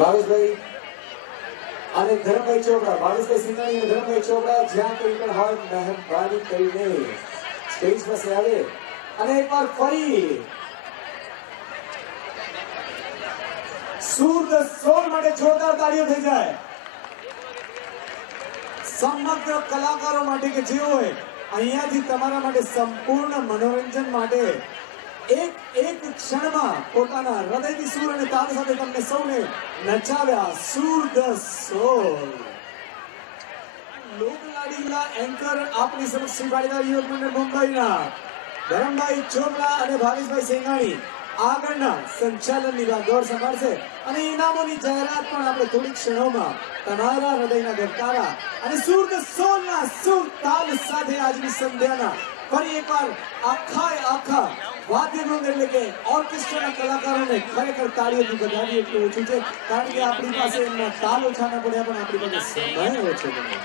ભાવેશભાઈ અને ધરમભાઈ ચોપડા, ભાવેશભાઈ સિંઘાણી અને ધરમભાઈ ચોપડા જ્યાં કોઈ પણ હોય મહેરબાની કરીને સ્ટેજ પાસે આવે અને એકવાર ફરી સૂર ધ સોલ માટે જોરદાર તાળીઓ થઈ જાય. સમગ્ર કલાકારો માટે કે જેઓએ અહીંયાથી તમારા માટે સંપૂર્ણ મનોરંજન માટે એક ક્ષણમાં પોતાના હૃદયથી સૂર અને તાલ સાથે તમને સૌને નચાવ્યા. સૂર ધ સોલ લોકલાડીલા એન્કર આપની સમક્ષ શ્રી વાડીદાર યુવક મંડળ મુંબઈના ધરમભાઈ ચોપડા અને ભાવેશભાઈ સિંઘાણી આગળના સંચાલનની ભાગદોડ સંભાળશે અને ઇનામોની જાહેરાત પણ આપણે થોડી ક્ષણોમાં તમારા હૃદયના ધબકારા અને સૂર ધ સોલના સૂર તાલ સાથે આજની સંધ્યાના ફરી એકવાર આખા વાદ્યવૃંદ એટલે કે ઓર્કેસ્ટ્રાના કલાકારોને ખરેખર તાળીઓથી વધાવી એટલું ઓછું છે, કારણ કે આપણી પાસે એમના તાલ ઓછા ના પડ્યા પણ આપણી પાસે સમય ઓછો પડ્યો.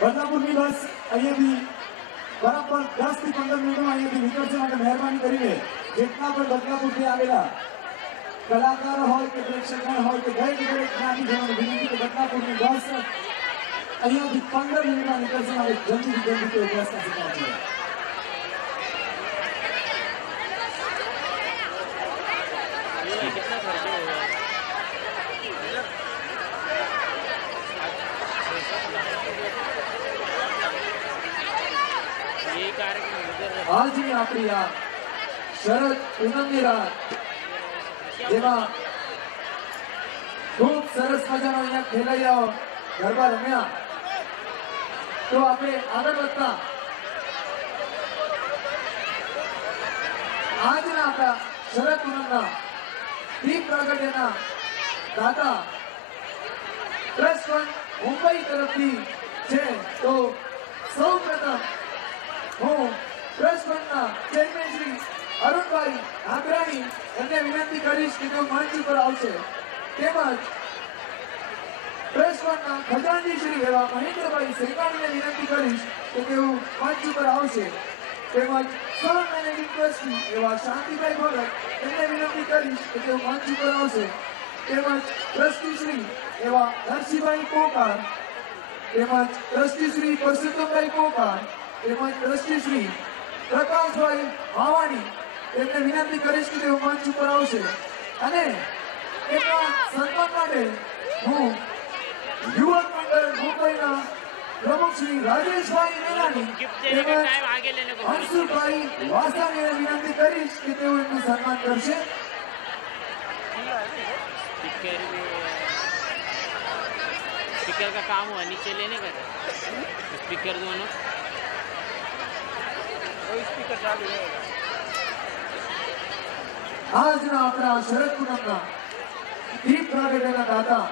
બદલાપુરની બસ અહીંયાથી બરાબર 10 થી 15 મિનિટમાં અહીંયાથી નીકળશે માટે મહેરબાની કરીને જેટલા પણ બદલાપુરથી આવેલા કલાકારો હોય કે પ્રેક્ષકગણ હોય કે દરેક જ્ઞાની જણાવવાની વિનંતી કે બદલાપુરની બસ અહીંયાથી 15 મિનિટમાં નીકળશે માટે જલ્દીથી તેઓ બસના શિકાર. આજની આપણી આ શરદ પૂનમની રાત જેમાં ખૂબ સરસ મજાનો અહીંયા ખેલૈયાઓ ગરબા રમ્યા, તો આપણે આગળ વધતા આજના આપણા શરદ પૂનમના દીપ પ્રાગટ્યના દાતા ટ્રસ્ટ ફંડ મુંબઈ તરફથી છે. તો સૌ પ્રથમ હું ટ્રસ્ટ ફંડના ચેરમેન શ્રી અરુણભાઈ આગ્રાણી એમને વિનંતી કરીશ કે તેઓ મંચ ઉપર આવશે, તેમજ ટ્રસ્ટ ફંડના ખજાનચી શ્રી એવા મહેન્દ્રભાઈ સિંઘાણીને વિનંતી કરીશ કે તેઓ મંચ ઉપર આવશે, તેમજ સહ મેનેજિંગ ટ્રસ્ટી એવા શાંતિભાઈ ભગત એમને વિનંતી કરીશ કે તેઓ મંચ ઉપર આવશે, તેમજ ટ્રસ્ટી શ્રી એવા નરસિંહભાઈ કોકાર, તેમજ ટ્રસ્ટી શ્રી પરસોત્તમભાઈ કોકાર, તેમજ ટ્રસ્ટી શ્રી પ્રકાશભાઈ માવાણી એમને વિનંતી કરીશ કે તેઓ મંચ ઉપર આવશે. અને એમના સન્માન માટે હું યુવક મંડળ મુંબઈના પ્રમુખ શ્રી રાજેશભાઈ મેલાણી તેમજ હંસુભાઈ વાસાણીને વિનંતી કરીશ કે તેઓ એમનું સન્માન કરશે. स्पीकर का काम हुआ नीचे लेने का स्पीकर दोनों स्पीकर चालू है. આજના આપણા શરદ પૂનમના દીપ પ્રાગટ્યના દાતા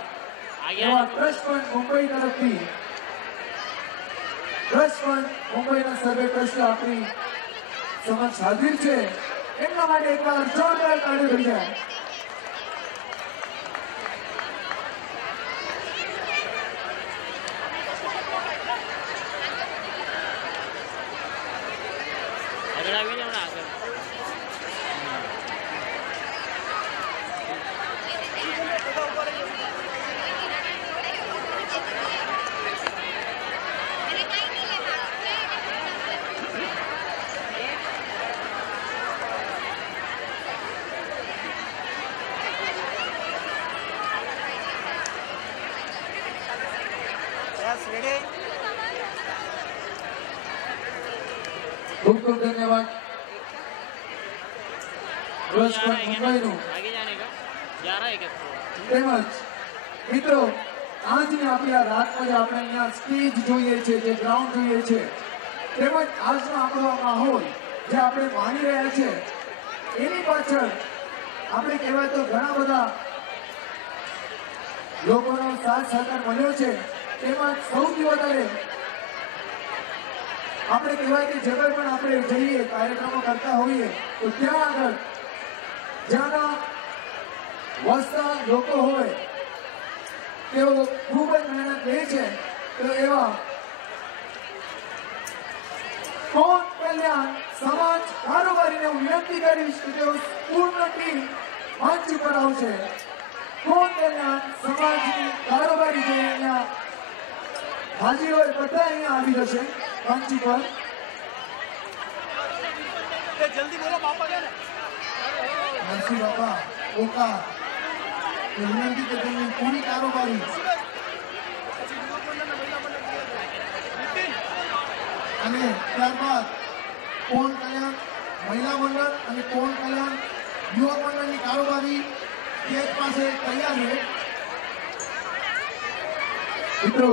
એવા ટ્રસ્ટ ફંડ મુંબઈ તરફથી ટ્રસ્ટ ફંડ મુંબઈના સર્વે ટ્રસ્ટ આપણી સમક્ષ હાજર છે, એમના માટે એકવાર જોરદાર તાળીઓ થઈ જાય. ખૂબ ખૂબ ધન્યવાદ. તેમજ મિત્રો આજની આપણી આ રાતમાં જે આપણે અહીંયા સ્ટેજ જોઈએ છે, જે ગ્રાઉન્ડ જોઈએ છે, તેમજ આજનો આપણો માહોલ જે આપણે માણી રહ્યા છે, એની પાછળ આપણે કહેવાય તો ઘણા બધા લોકોનો સાથ સહકાર મળ્યો છે. તેમજ સૌથી વધારે આપણે કહેવાય કે જે પણ આપણે જઈએ કાર્યક્રમો કરતા હોઈએ તો ત્યાં આગળ જ્યાંના વસતા લોકો હોય તેઓ ખૂબ જ મહેનત લે છે. તો એવા કોણ કલ્યાણ સમાજ કારોબારીને હું વિનંતી કરીશ કે તેઓ પૂર્ણ ટીમ મંચ ઉપર આવશે. કોણ કલ્યાણ સમાજની કારોબારી જે અહીંયા હાજર હોય બધા અહીંયા આવી જશે મંચ ઉપર. જલ્દી બોલો બાપા કે નરસિંહ બાપા ઓકા વિનંતી કે તેમની પૂરી કારોબારી અને ત્યારબાદ કોણ કલ્યાણ મહિલા મંડળ અને કોણ કલ્યાણ યુવક મંડળની કારોબારી સ્ટેજ પાસે તૈયાર છે. મિત્રો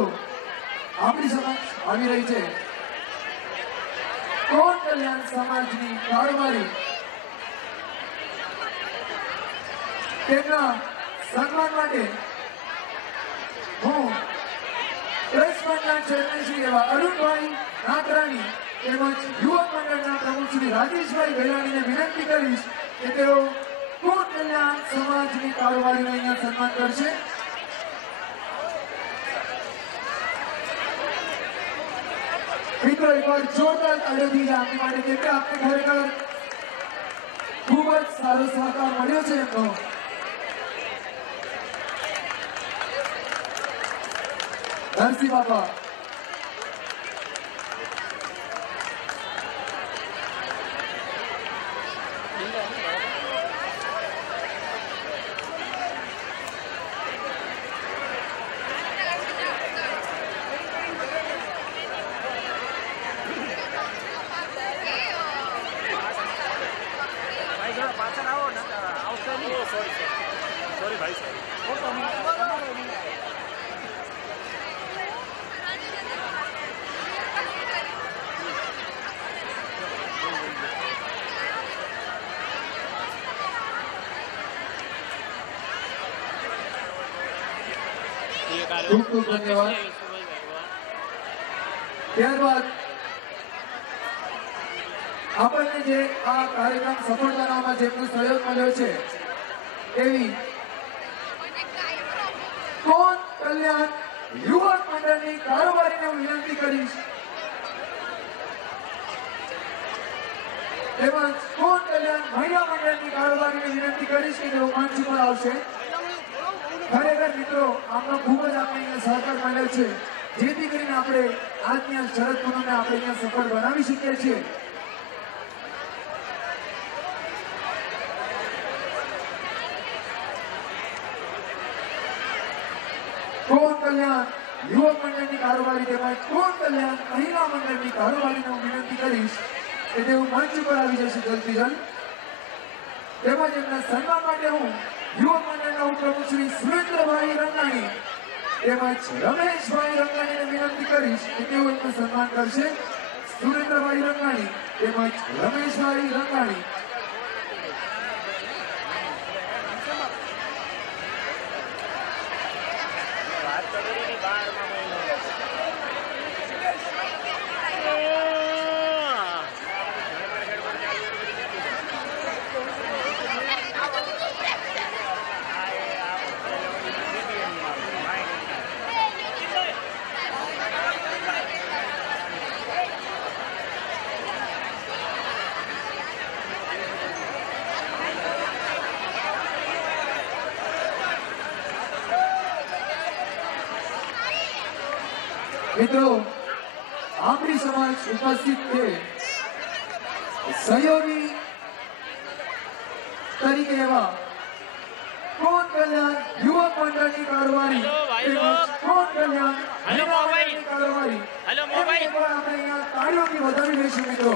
આપણી સમક્ષ આવી રહી છે કોણ કલ્યાણ સમાજની કારોબારી. તેમના સન્માન માટે હું પ્રેસ મંડળના ચેરમેન શ્રી એવા અરુણભાઈ નાગરાણી તેમજ યુવક મંડળના પ્રમુખ શ્રી રાજેશભાઈ ભૈરાણીને વિનંતી કરીશ કે તેઓ કોણ કલ્યાણ સમાજની કારોબારીને અહીંયા સન્માન કરશે. મિત્રો એકવાર જોરદાર તાળીઓથી આપણી માટે કેમ કે આપણે ખરેખર ખૂબ જ સારો સહકાર મળ્યો છે એમનો. નરસિંહ બાપા પાછળ આવો ને આવશે નહીં. સોરી ભાઈ ખૂબ ખૂબ ધન્યવાદ. ત્યારબાદ આપણને જે આ કાર્યક્રમ સફળ બનાવવામાં જેમનો સહયોગ મળ્યો છે એવી કોણ કલ્યાણ યુવક મંડળની કારોબારીને હું વિનંતી કરીશ તેમજ કોણ કલ્યાણ મહિલા મંડળની કારોબારીને વિનંતી કરીશ કે તેઓ મંચ ઉપર આવશે. ખરેખર મિત્રો આમનો ખૂબ જ આપણે અહીંયા સહકાર મળ્યો છે જેથી કરીને આપણે આજની આ શરદ પૂનમને આપણે અહીંયા સફળ બનાવી શકીએ છીએ. કોણ કલ્યાણ યુવક મંડળની કારોબારી તેમજ કોણ કલ્યાણ મહિલા મંડળની કારોબારીને હું વિનંતી કરીશ કે તેઓ મંચ ઉપર આવી જશે જલ્દી જલ્દ. તેમજ એમના સન્માન માટે હું યુવક મંડળના ઉપપ્રમુખ શ્રી સુરેન્દ્રભાઈ રંગાણી તેમજ રમેશભાઈ રંગાણીને વિનંતી કરીશ કે તેઓ એમનું સન્માન કરશે. સુરેન્દ્રભાઈ રંગાણી તેમજ રમેશભાઈ રંગાણી. મિત્રો આપણી સમાજ ઉપસ્થિત છે સહયોગી તરીકે એવા કોણ કલ્યાણ યુવક મંડળની કારોબારી કોણ કલ્યાણ મહિલા મંડળની કારોબારી. આપણે અહીંયા તાળીઓથી વધાવી લઈશું મિત્રો.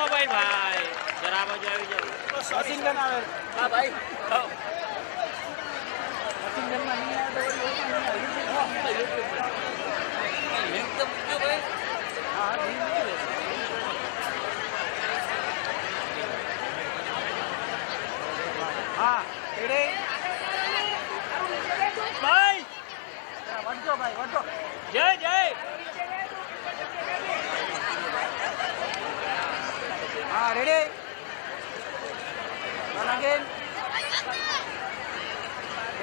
મોબાઈલ ભાઈ જરા બાજુ આવી જાવ. શોટિંગ બનાવે. હા ભાઈ શોટિંગ કરવા નહીં આવે તો હા રેડી ભાઈ વટજો ભાઈ વટજો. જય જય હા ready again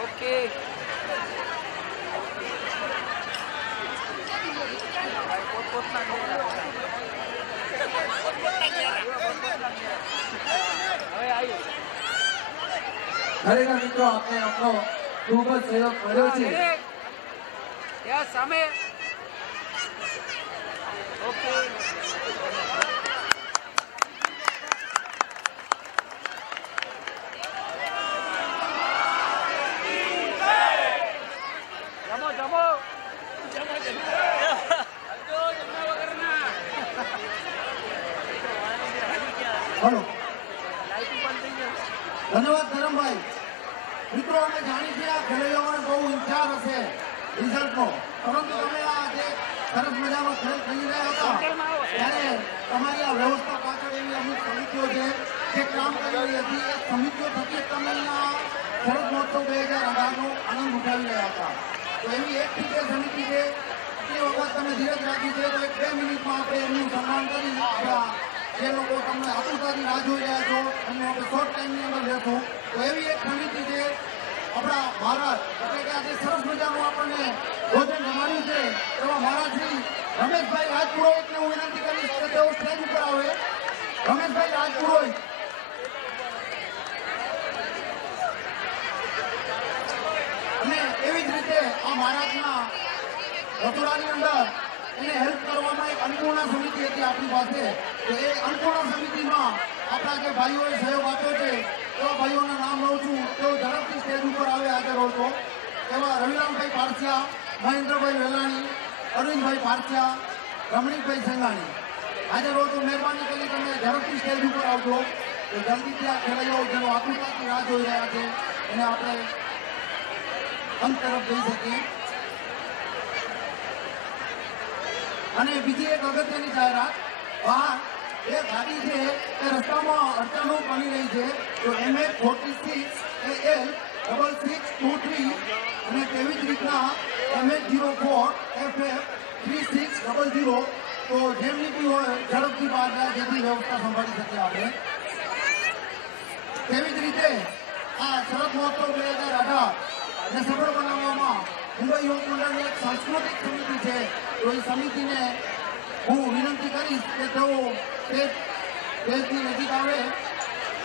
okay pot pot ખરેખર મિત્રો આપને આપનો ખૂબ જ સહયોગ મળ્યો છે. યસ સામે ઓકે જમો જમો હલો, લાઈટિંગ બંધ થઈ ગઈ. ધન્યવાદ ધરમભાઈ. મિત્રો અમે જાણી છીએ આ ખેલૈયાઓને બહુ ઇન્તજાર હશે રિઝલ્ટનો, પરંતુ તમે આ જે સરસ મજાનો ખેલ ખેલી રહ્યા હતા ત્યારે તમારી આ વ્યવસ્થા પાછળ એવી અમુક સમિતિઓ છે જે કામ કરી રહી હતી. એ સમિતિઓ થકી તમે અહીંયા શરદ મહોત્સવ 2018નો આનંદ ઉઠાવી રહ્યા હતા. તો એવી એક ટીકે સમિતિ છે, એ વખત તમે ધીરજ રાખી છે, તો 1-2 મિનિટમાં આપણે એમનું સન્માન કરી આપણા જે લોકો તમને આતુરતાથી રાહ જોઈ રહ્યા છો એમને આપણે શોર્ટ ટાઈમની અંદર લેશું. તો એવી એક સમિતિ છે આપણા મહારાજ, એટલે કે આજે સરસ મજાનું આપણને ભોજન જમાડ્યું છે એવા મહારાજ શ્રી રમેશભાઈ રાજપુરોહિતને હું વિનંતી કરીશ કે તેઓ સ્ટેજ ઉપર આવે. રમેશભાઈ રાજપુરોહિત. અને એવી જ રીતે આ મહારાજના રસોડાની અંદર એને હેલ્પ કરવામાં એક અન્નપૂર્ણા સમિતિ હતી આપણી પાસે. તો એ અન્નપૂર્ણા સમિતિમાં આપણા જે ભાઈઓએ સહયોગ આપ્યો છે એવા ભાઈઓના નામ લઉં છું. તેઓ ઝડપથી સ્ટેજ ઉપર આવે હાજર હોય તો એવા રવિરામભાઈ પારસિયા, મહેન્દ્રભાઈ વેલાણી, અરવિંદભાઈ પારસિયા, રમણીકભાઈ સંઘાણી હાજર હોય તો મહેરબાની કરી તમે ઝડપથી સ્ટેજ ઉપર આવજો. તો જલ્દીથી આ ખેલૈયાઓ જેનો આતુરતાથી રાહ જોઈ રહ્યા છે એને આપણે અંત તરફ જઈ શકીએ. અને બીજી એક અગત્યની જાહેરાત, બહાર એ ગાડી છે એ રસ્તામાં અડચણો બની રહી છે. તો MH46AL6623 અને તેવી જ રીતના MH04FF3600. તો જેમની બી હોય ઝડપથી બહાર જાય જેથી વ્યવસ્થા સંભાળી શકીએ આપણે. તેવી જ રીતે આ શરદ મહોત્સવ 2018 ને સફળ બનાવવામાં મુંબઈ યુવક મંડળની એક સાંસ્કૃતિક સમિતિ છે. તો એ સમિતિને હું વિનંતી કરીશ કે તેઓ સ્ટેજની નજીક આવે.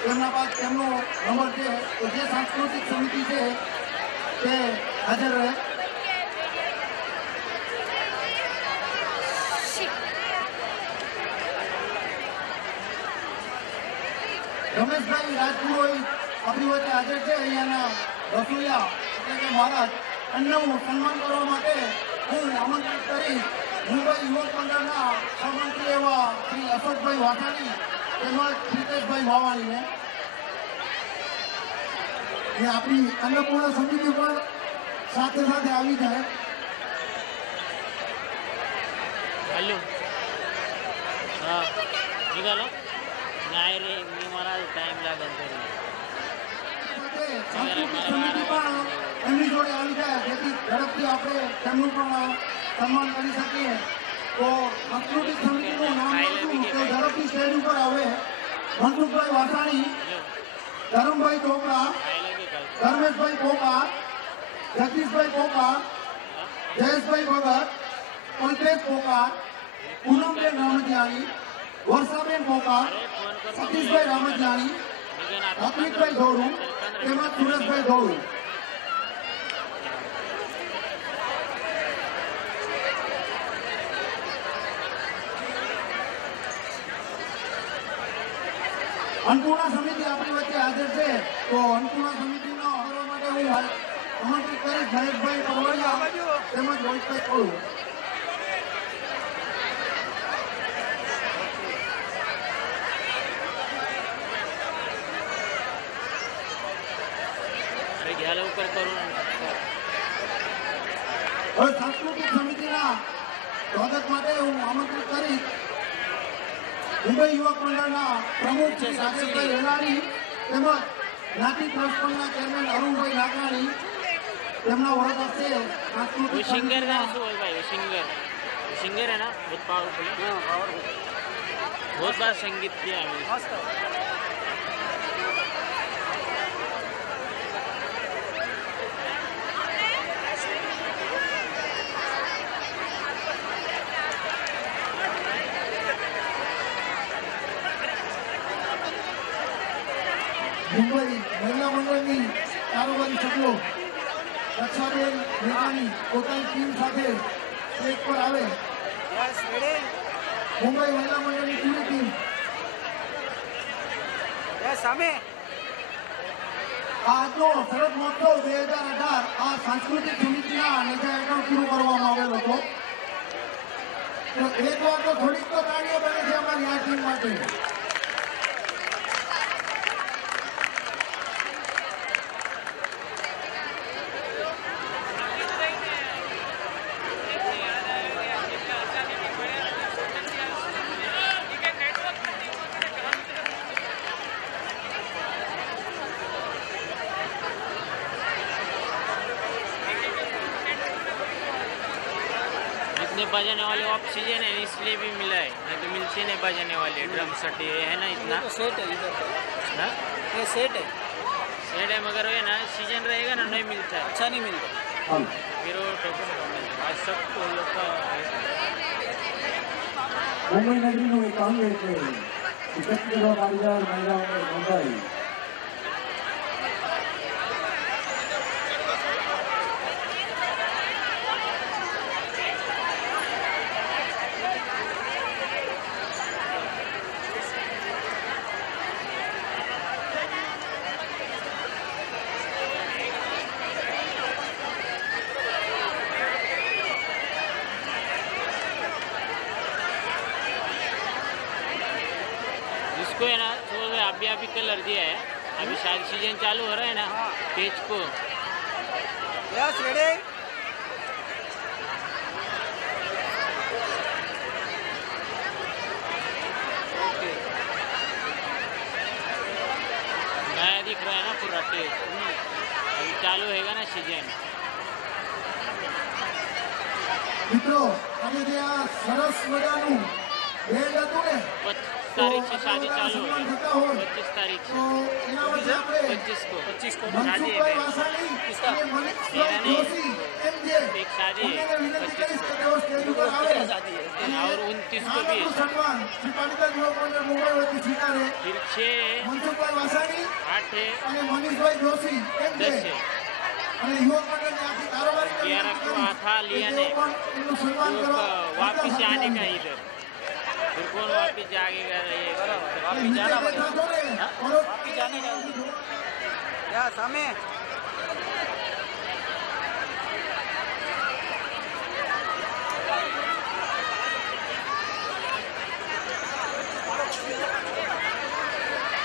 તેમના પાસ તેમનો નંબર છે. તો જે સાંસ્કૃતિક સમિતિ છે તે હાજર રહે. રમેશભાઈ રાજપુરોહિત આપણી વચ્ચે હાજર છે. અહીંયાના રસોઈયા એટલે કે મહારાજ એમનું સન્માન કરવા માટે હું આમંત્રિત કરીશ મુંબઈ યુવક મંડળના સહમંત્રી એવા શ્રી અશોકભાઈ વાસાણી તેમજ પ્રિતેશભાઈ માવાણીને. એ આપણી અન્નપૂર્ણા સમિતિ પણ સાથે સાથે આવી જાય. हॅलो हाँ निघालो नाही रे मी मला टाइम लागेल तरी સાંસ્કૃતિક સમિતિ પણ એમની જોડે આવી જાય જેથી ઝડપથી આપણે તેમનું પણ સન્માન કરી શકીએ. તો સાંસ્કૃતિક સમિતિનું નામ લખું તો ઝડપથી સ્ટેજ ઉપર આવે. મનસુખભાઈ વાસાણી, ધરમભાઈ ચોપડા, ધર્મેશભાઈ પોકાર, જગદીશભાઈ પોકાર, જયેશભાઈ ભગત, કલ્પેશ પોકાર, પૂનમબેન રામજીયાણી, વર્ષાબેન પોકાર, સતીશભાઈ રામજીયાણી, રત્નિકભાઈ ધોળુ તેમજ સુરેશભાઈ ધોળુ. અન્નપૂર્ણા સમિતિ આપણી વચ્ચે હાજર છે. તો અન્નપૂર્ણા સમિતિનો આવવા માટે હું આમંત્રિત કરીશ મહેશભાઈ પરવડિયા તેમજ રોહિતભાઈ કોળુ. अरे घ्या लवकर करून હવે સાંસ્કૃતિક સમિતિના સ્વાગત માટે હું આમંત્રિત કરીશ મુંબઈ યુવક મંડળના પ્રમુખ શ્રી રાજેશભાઈ વેલાણી તેમજ જ્ઞાતિ ટ્રસ્ટ ફંડના ચેરમેન અરુણભાઈ નાગરાણી તેમના વરદ હસ્તે वो સાંસ્કૃતિક सिंगर का સમિતિના ना बोल भाई वो सिंगर है ना बहुत पावरफुल बहुत बार संगीत किया है મસ્ત મુંબઈ મહિલા મંડળની કારોબારી સભ્યો રક્ષાબેન મેઘાણી પોતાની ટીમ સાથે સ્ટેજ પર આવે. યસ રેડી મુંબઈ મહિલા મંડળની પૂરી ટીમ. યસ સામે આજનો શરદ મહોત્સવ 2018 આ સાંસ્કૃતિક સમિતિના નેજા હેઠળ પૂરું કરવામાં આવેલો હતો. તો એક વાર તો થોડીક તો તાળીઓ બને છે અમારી આ ટીમ માટે. इतने बजाने वाले ऑक्सीजन है इसलिए भी मिला है, नहीं तो मिलते नहीं बजाने वाले ड्रम सेट ये है ना इतना. तो सेट है इधर हाँ ये सेट है सेट है मगर ये ना सीजन रहेगा ना नहीं मिलता है, अच्छा नहीं मिलता फिर वो आज सब लोग का મુંબઈ નગરીનું એક અંગ એટલે એકત્ર પાટીદાર મહિલાઓને નોંધાઈ. इसको है ना तो अभी कलर दिया है, अभी शादी सीजन चालू हो रहा है ना पेज को. यस रेडी नया दिख रहा है ना पूरा पेज. अभी चालू होगा ना सीजन. મિત્રો આજે જે આ સરસ મજાનું બેન્ડ હતું ને 25 तारीख से शादी चालू हो गई, 25 तारीख તો से એના વચ્ચે આપણે 25 को शादी મનસુખભાઈ है. વાસાણી किसका? અને મનીષભાઈ જોશી એમ જે एक शादी है બંનેને વિનંતી 25 કરીશ કે તેઓ સ્ટેજ ઉપર આવે शादी है को और 29 को भी નાનકડું है. સન્માન શ્રી પાટીદાર યુવક મંડળ મુંબઈ વતી સ્વીકારે. फिर 6 મનસુખભાઈ વાસાણી 8 है અને મનીષભાઈ જોશી એમ જે 10 है. અને યુવક મંડળની આખી કારોબારી 11 को था लिया ने એમનું સન્માન तो કરવા वापिस आने का इधर, फिर कौन वापिस जाएगा ये वापिस जाना બેઠા છો ને, वापिस जाने का यस सामे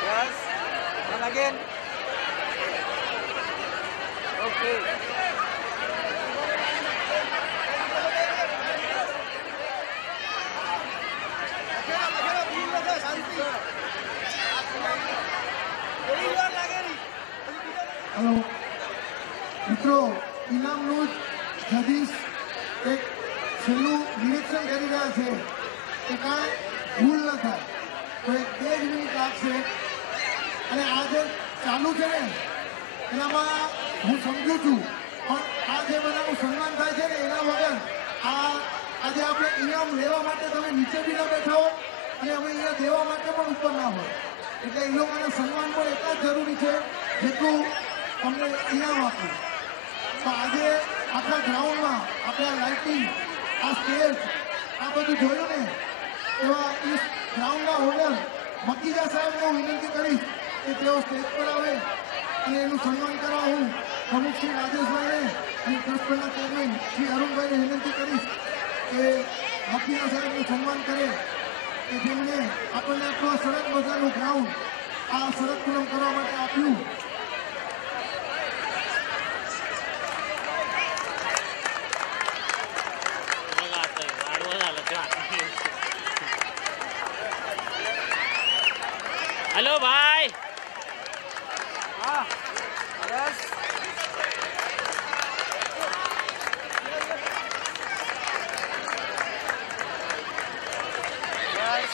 yes one again okay hello મિત્રો, ઇનામનું જગદીશ એક છેલ્લું નિરીક્ષણ કરી રહ્યા છે કે કાંઈ ભૂલ ન થાય તો એક 2 જ મિનિટ લાગશે. અને આ જે ચાલુ છે ને એનામાં હું સમજુ છું, પણ આ જે બધાનું સન્માન થાય છે ને એના વગર આજે આપણે ઇનામ લેવા માટે તમે નીચે બી ના બેઠા હો અને અમે અહીંયા દેવા માટે પણ ઉપર ના હોય. એટલે એ લોકોના સન્માન પણ એટલા જ જરૂરી છે જેટલું અમને ઇનામ આપ્યું. તો આજે આખા ગ્રાઉન્ડમાં આપણે આ લાઇટિંગ, આ સ્ટેજ, આ બધું જોયું ને એવા એ ગ્રાઉન્ડના ઓનર મકીજા સાહેબને હું વિનંતી કરીશ કે તેઓ સ્ટેજ પર આવે અને એનું સન્માન કરવા હું પ્રમુખ શ્રી રાજેશભાઈને અને ટ્રસ્ટના ચેરમેન શ્રી અરુણભાઈને વિનંતી કરીશ કે મકીજા સાહેબનું સન્માન કરે કે જેમણે આપણને આટલું સરસ મજાનું ગ્રાઉન્ડ આ શરદ પૂનમ કરવા માટે આપ્યું. बघा आता आडवं झालं का. हॅलो भाई हाँ यस यस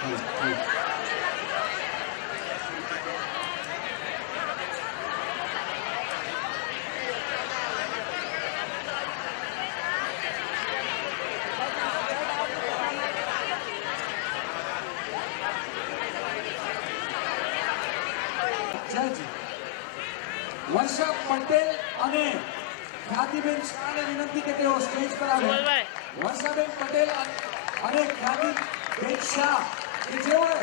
જજ વર્ષા પટેલ અને ખ્યાતિબેન શાહને વિનંતી કે તેઓ સ્ટેજ પર આવે. સુબોધભાઈ. વર્ષાબેન પટેલ અને ખ્યાતિબેન શાહ કે જેઓએ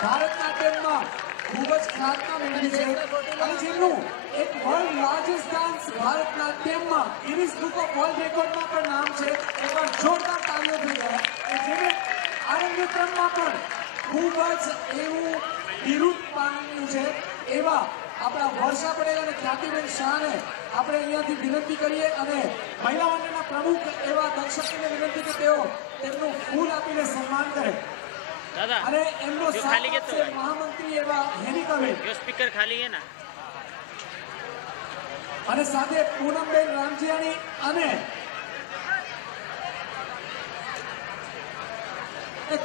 ભારતનાટ્યમમાં ખૂબ જ ખ્યાતના મેળવી છે અને જેમનું એક વર્લ્ડ લાર્જેસ્ટ ડાન્સ ભારતનાટ્યમમાં ગિનિસ બુક ઓફ વર્લ્ડ રેકોર્ડમાં પણ નામ છે. એકવાર જોરદાર તાળીઓ થઈ જાય કે જેને આરંગેત્રમમાં પણ ખૂબ જ એવું બિરુદ પામ્યું છે એવા આપણા વર્ષા પટેલ અને ખ્યાતિબેન શાહને આપણે અહીંયાથી વિનંતી કરીએ અને મહિલા મંડળના પ્રમુખ એવા દર્શકોને વિનંતી કે તેઓ તેમનું ફૂલ આપીને સન્માન કરે દાદા અને એમનો જો સાથ ખાલી આપશે મહામંત્રી એવા હેનિકાબેન यो स्पीकर खाली है ना અને સાથે પૂનમબેન રામજીયાણી અને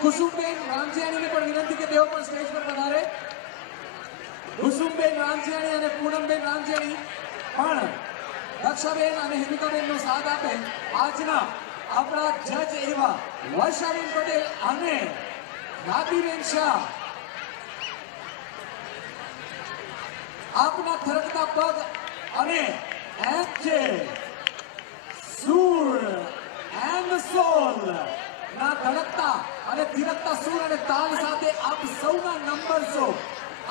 કુસુમબેન રામજીયાણીને પણ વિનંતી કે તેઓ પણ સ્ટેજ પર પધારે. કુસુમબેન રામજીયાણી અને પૂનમબેન રામજીયાણી પણ દક્ષાબેન અને હેમિકાબેનનો સાથ આપે. આજના આપણા જજ એવા વર્ષાબેન પટેલ અને ખ્યાતિબેન શાહ આપના થરકતા પગ અને એમ છે સૂર એન્ડ સોલ ના ધડકતા અને ધીરકતા સૂર અને તાલ સાથે આપ સૌના નંબર છો.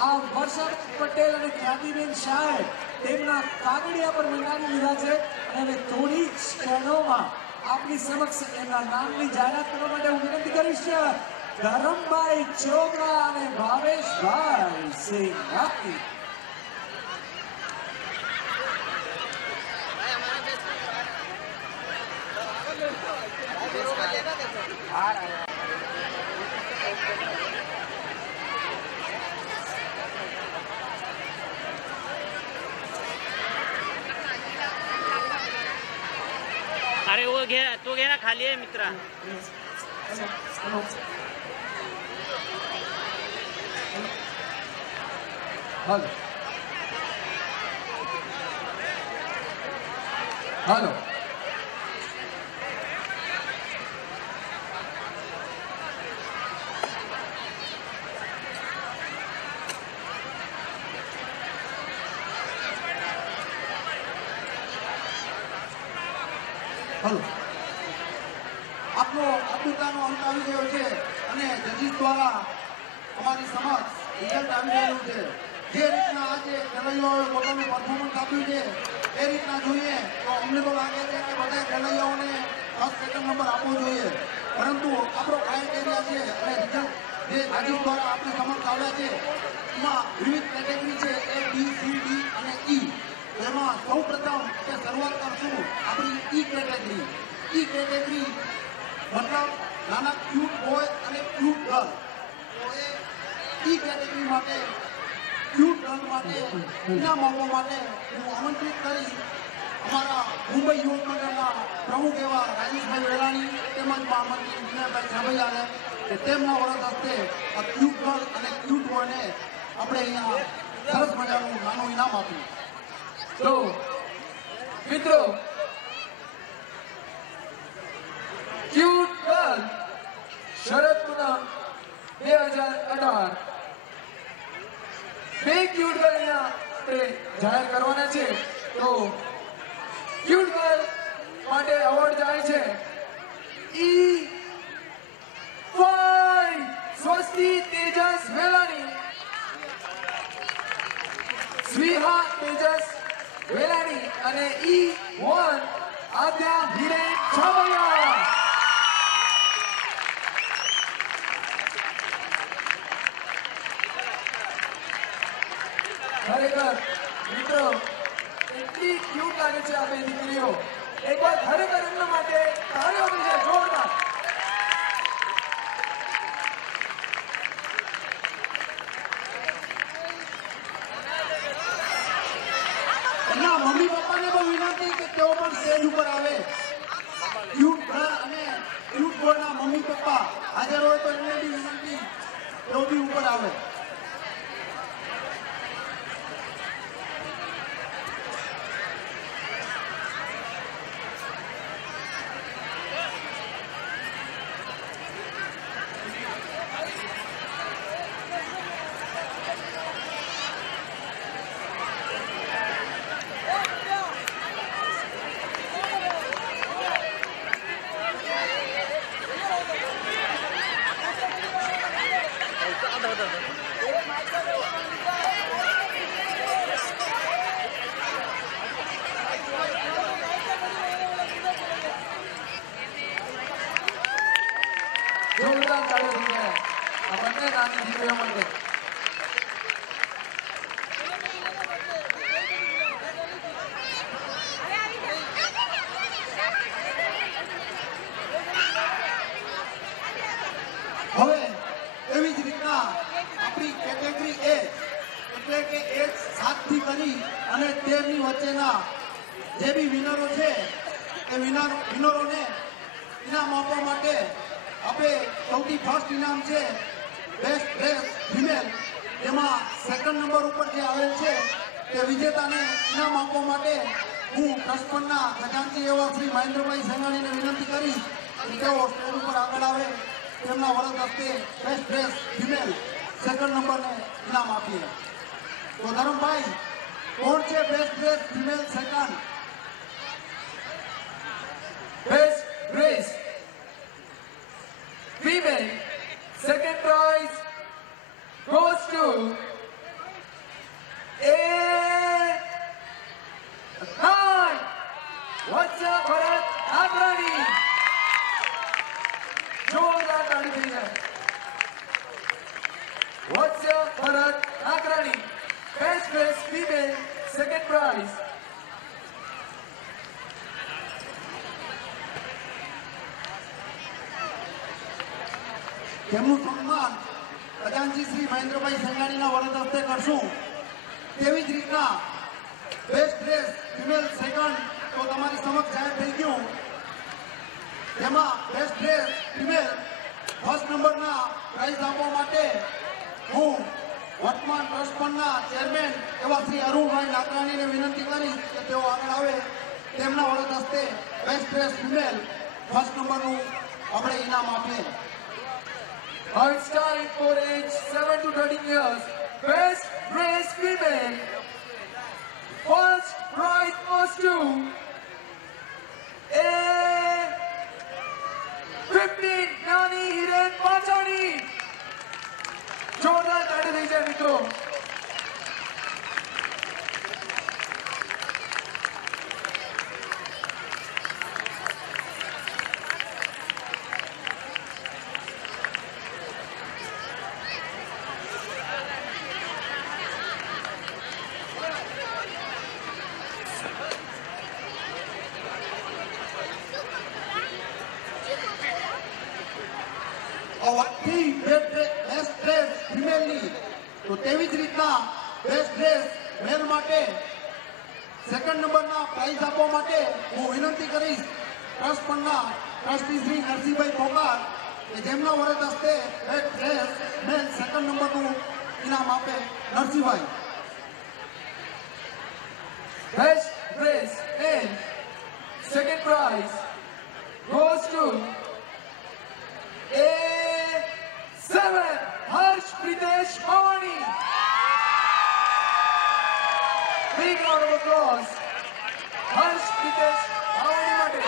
આ વર્ષાબેન પટેલ અને ખ્યાતિબેન શાહે તેમના કાગળિયા પર મંડાવી લીધા છે અને હવે થોડી જ ક્ષણોમાં આપની સમક્ષ એમના નામની જાહેરાત કરવા માટે હું વિનંતી કરીશ ધરમભાઈ ચોગડા અને ભાવેશભાઈ સિંહ નાકી. अरे वो घे तो घे ना खाली है मित्रा હાલો હાલો હલો આપનો અદ્ભુતતાનો અંત આવી ગયો છે અને જજીસ દ્વારા અમારી સમક્ષ રિઝલ્ટ આવી રહ્યું છે. જે રીતના આજે ખેલૈયાઓએ પોતાનું પરફોર્મન્સ આપ્યું છે એ રીતના જોઈએ તો અમને તો લાગે છે કે બધા ખેલૈયાઓને ફર્સ્ટ સેકન્ડ નંબર આપવો જોઈએ, પરંતુ આપણો ક્રાઇટેરિયા છે અને રિઝલ્ટ જે જજીસ દ્વારા આપણે સમક્ષ આવ્યા છે એમાં વિવિધ કેટેગરી છે A, B, C, D અને E. એમાં સૌ પ્રથમ આપણે શરૂઆત કરશું આપણી ઈ કેટેગરી. ઈ કેટેગરી મતલબ નાના ક્યુટ બોય અને ક્યુટ ગર્લ. તો એ ઈ કેટેગરી માટે ક્યુટ ગર્લ માટે ઇનામ આપવા માટે હું આમંત્રિત કરી અમારા મુંબઈ યુવક મંડળના પ્રમુખ એવા રાજેશભાઈ વેલાણી તેમજ મહામંત્રી વિનયભાઈ છાબૈયાને કે તેમના વરદ હસ્તે આ ક્યુટ ગર્લ અને ક્યુટ બોયને આપણે અહીંયા સરસ મજાનું નાનું ઇનામ આપ્યું. તો મિત્રો ક્યુટ ગર્લ શરદ પૂનમ 2018 બે ક્યુટ ગર્લ અહીંયા આપણે જાહેર કરવાના છે. તો ક્યુટ ગર્લ માટે એવોર્ડ જાય છે E5 સ્વસ્તિ તેજસ વેલાણી, સ્વિહા તેજસ વેલાણી અને E1 આદ્યા હિરેન છાબૈયા. ખરેખર મિત્રો એટલી ક્યુટ લાગે છે આ બે દીકરીઓ. એકવાર ખરેખર એમના માટે તાળીઓ કરી છે જોરદાર. એમના મમ્મી પપ્પાને પણ વિનંતી કે તેઓ પણ સ્ટેજ ઉપર આવે. ક્યુટ ગર્લ અને ક્યુટ બોયના મમ્મી મમ્મી પપ્પા હાજર હોય તો એમને બી વિનંતી તેઓ બી ઉપર આવે. જોરદાર તાળી થઈ જાય આ બંને નાની દીકરીઓ માટે. હવે એવી જ રીતના આપણી કેટેગરી એ એટલે કે એજ 7 થી કરી અને 13 ની વચ્ચેના જે બી વિનરો છે એ વિનરોને ઇનામ આપવા માટે આપણે સૌથી ફર્સ્ટ ઇનામ છે બેસ્ટ ડ્રેસ ફિમેલ, જેમાં સેકન્ડ નંબર ઉપર જે આવેલ છે તે વિજેતાને ઇનામ આપવા માટે હું ટ્રસ્ટના ખજાનચી એવા શ્રી મહેન્દ્રભાઈ સેંગાણીને વિનંતી કરીશ કે તેઓ સ્ટેજ ઉપર આગળ આવે, તેમના વરદ હસ્તે બેસ્ટ ડ્રેસ ફિમેલ સેકન્ડ નંબરને ઇનામ આપીએ. તો ધરમભાઈ, કોણ છે best dress female second? Best dress female second prize goes to A9 વત્સા ભરત નાગરાણી. જોરદાર તાળી થઈ જાય. વત્સા ભરત નાગરાણી best dress female second prize. જેમનું સન્માન ખજાનચી શ્રી મહેન્દ્રભાઈ સેંગાણીના વરદ હસ્તે કરશું. તેવી જ રીતના બેસ્ટ ડ્રેસ ફિમેલ સેકન્ડ તો તમારી સમક્ષ જાહેર થઈ ગયું, જેમાં બેસ્ટ ડ્રેસ ફિમેલ ફર્સ્ટ નંબરના પ્રાઇઝ આપવા માટે હું વર્તમાન ટ્રસ્ટ ફંડના ચેરમેન એવા શ્રી અરુણભાઈ નાગરાણીને વિનંતી કરીશ કે તેઓ આગળ આવે, તેમના વરદ હસ્તે બેસ્ટ ડ્રેસ ફિમેલ ફર્સ્ટ નંબરનું આપણે ઇનામ આપીએ. Now it's time for age 7 to 13 years. Best dress female. First prize goes to A15 Nani Hiren Pachani. જોરદાર તાળી થઈ જાય મિત્રો. વાતથી બેસ્ટ ડ્રેસ ફિમેલની તો તેવી જ રીતના બેસ્ટ ડ્રેસ મેલ માટે સેકન્ડ નંબરના પ્રાઇઝ આપવા માટે હું વિનંતી કરીશ ટ્રસ્ટ ફંડના ટ્રસ્ટી શ્રી નરસિંહભાઈ પોકાર કે જેમના વરદ હસ્તે બેસ્ટ ડ્રેસ મેલ સેકન્ડ નંબરનું ઇનામ આપે. Narsinhbhai. Best dress male second prize goes to A7 Harsh Pritesh Bhavani. Big round of applause. Harsh Pritesh Bhavani માટે.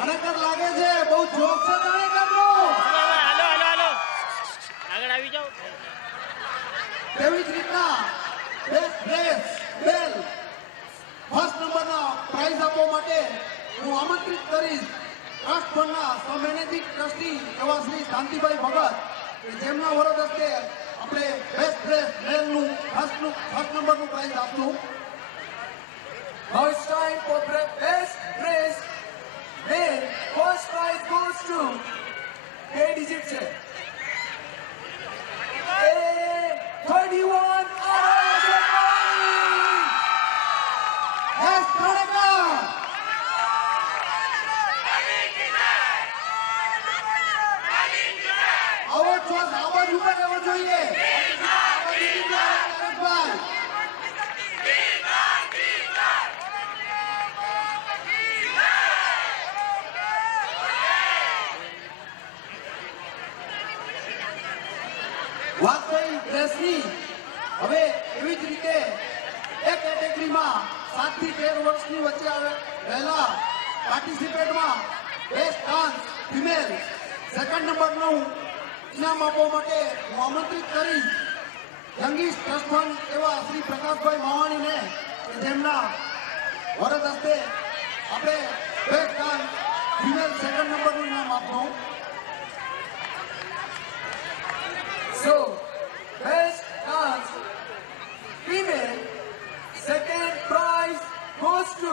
અનેકર લાગે છે બહુ જોક છે અનેકરનો. હાલો હાલો હાલો આગળ આવી જાઓ. તેવી જ રીતના બેસ્ટ ડ્રેસ મેલ ફર્સ્ટ નંબરના પ્રાઇઝ આપવા માટે હું આમંત્રિત કરીશ ટ્રસ્ટ ફંડના સહ-મેનેજિંગ ટ્રસ્ટી એવા શ્રી શાંતિભાઈ ભગત કે જેમના વરદ હસ્તે આપણે બેસ્ટ ડ્રેસ મેલનું ફર્સ્ટ નંબરનું પ્રાઇઝ આપશું. Now it's time for best dress man first prize goes to બે ડિજિટ છે A31 યસ ત્રણેકા આવો ચોસ આવાજ ઉપર રહેવો જોઈએ નરેશભાઈ વાત થઈ ડ્રેસની હવે એવી જ રીતે એક કેટેગરીમાં 7 થી 13 વર્ષની વચ્ચે રહેલા પાર્ટિસિપેટમાં બેસ્ટ ડાન્સ ફિમેલ સેકન્ડ નંબરનું ઇનામ આપવા માટે હું આમંત્રિત કરી યંગીસ્ટ ટ્રસ્ટ ફંડ એવા શ્રી પ્રકાશભાઈ માવાણીને જેમના વરદ હસ્તે આપણે બેસ્ટ ડાન્સ ફિમેલ સેકન્ડ નંબરનું ઇનામ આપવું. So, best dance female, second prize goes to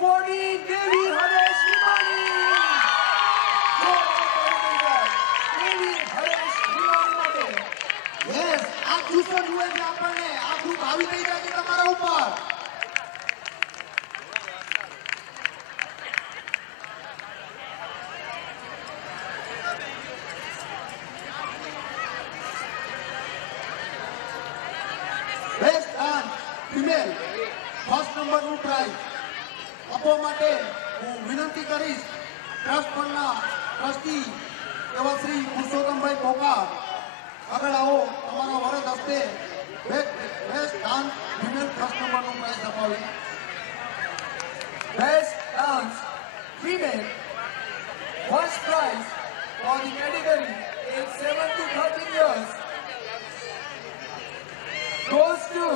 A40 Devi Haresh Limani. Devi Haresh Limani માટે. યસ આ જૂસો જુએ છે આપણને આ ગ્રુપ આવી થઈ જાય છે તમારા ઉપર. બેસ્ટ ડાન્સ ફિમેલ ફર્સ્ટ નંબરનું પ્રાઇઝ આપવા માટે હું વિનંતી કરીશ ટ્રસ્ટ ફંડના ટ્રસ્ટી એવા શ્રી પુરુષોત્તમભાઈ પોકાર આગળ આવો તમારા વરદ હસ્તે બેસ્ટ ડાન્સ ફિમેલ ફર્સ્ટ નંબરનું પ્રાઇઝ અપાવી. Best dance female, first prize for the category age 7 to 13 years goes to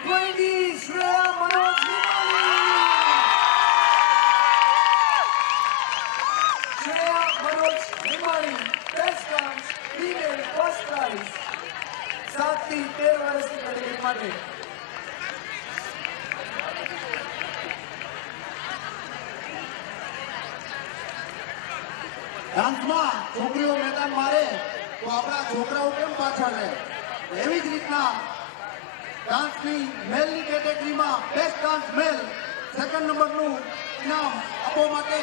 A20 Shreya Manoj Limani. Shreya Manoj Limani, best dance female, first prize 7 થી 13 વર્ષની કેટેગરી માટે. ડાન્સમાં છોકરીઓ મેદાન મારે તો આપણા છોકરાઓ કેમ પાછળ રહે એવી જ રીતના ડાન્સની મેલની કેટેગરીમાં બેસ્ટ ડાન્સ મેલ સેકન્ડ નંબરનું ઇનામ આપવા માટે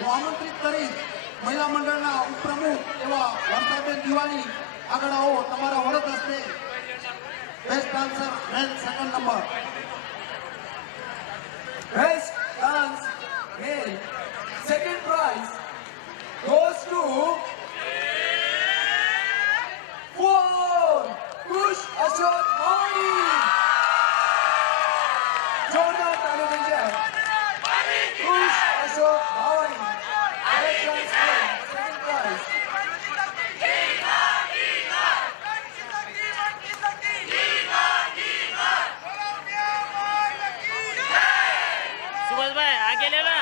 હું આમંત્રિત કરીશ મહિલા મંડળના ઉપપ્રમુખ એવા વર્ષાબેન દિવાળી આગળ આવો તમારા વરદ હસ્તે best dancer male second number. Best dance male, second prize goes to Kush Ashok Mawani. જોરદાર તાળી થઈ જાય. Kush Ashok Mawani, best dance male, second prize. Subhash भाई आगे ले ला.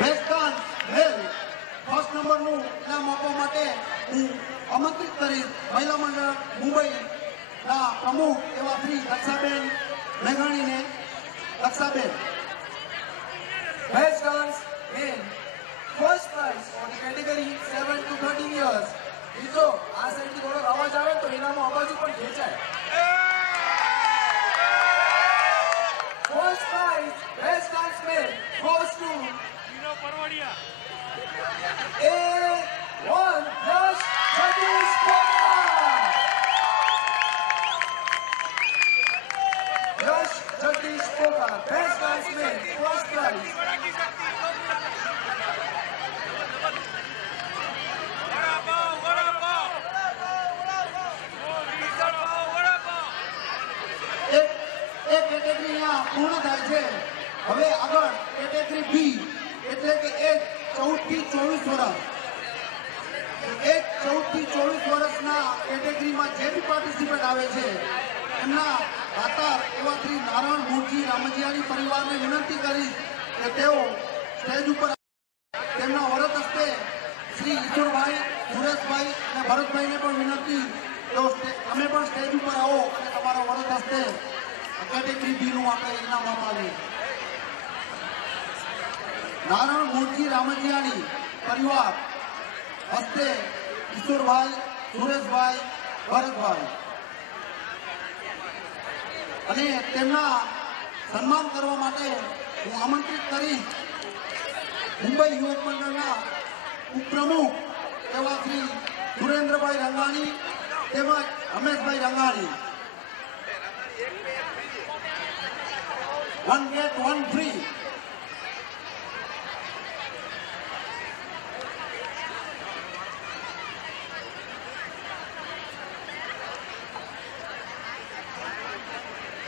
બેસ્ટ ડાન્સ મેલ ફર્સ્ટ નંબરનું ઇનામ આપવા માટે હું આમંત્રિત કરીશ મહિલા મંડળ મુંબઈના પ્રમુખ એવા શ્રી દક્ષાબેન મેઘાણીને. દક્ષાબેન Best dance male, first prize for the category 7 to 13 years. મિત્રો આ સાઈડથી થોડો અવાજ આવે તો એનામાં અવાજ પણ ખેંચાય. First prize, best dance male goes to A1 Yash Jagdish Pokar. Yash Jagdish Pokar, best dance male, first prize. એક કેટેગરી અહીંયા પૂર્ણ થાય છે. હવે આગળ કેટેગરી બી એટલે કે એક 14 થી 24 વર્ષ. એક 14 થી 24 વર્ષના કેટેગરીમાં જે બી પાર્ટિસિપેટ આવે છે એમના દાતાર એવા શ્રી નારાયણ મૂળજી રામજીયાની પરિવારને વિનંતી કરીશ કે તેઓ સ્ટેજ ઉપર શ્રી ઈશ્વરભાઈ, સુરેશભાઈ અને ભરતભાઈને પણ વિનંતી તો અમે પણ સ્ટેજ ઉપર આવો અને તમારા વરદ હસ્તે કેટેગરી બીનું આપણે ઇનામ અપાવીએ. નારણ મૂળજી રામજીયાણી પરિવાર હસ્તે ઈશ્વરભાઈ, સુરેશભાઈ, ભરતભાઈ અને તેમના સન્માન કરવા માટે હું આમંત્રિત કરીશ મુંબઈ યુવક મંડળના ઉપપ્રમુખ એવા શ્રી સુરેન્દ્રભાઈ રંગાણી તેમજ રમેશભાઈ રંગાણી. 1 get 1 free.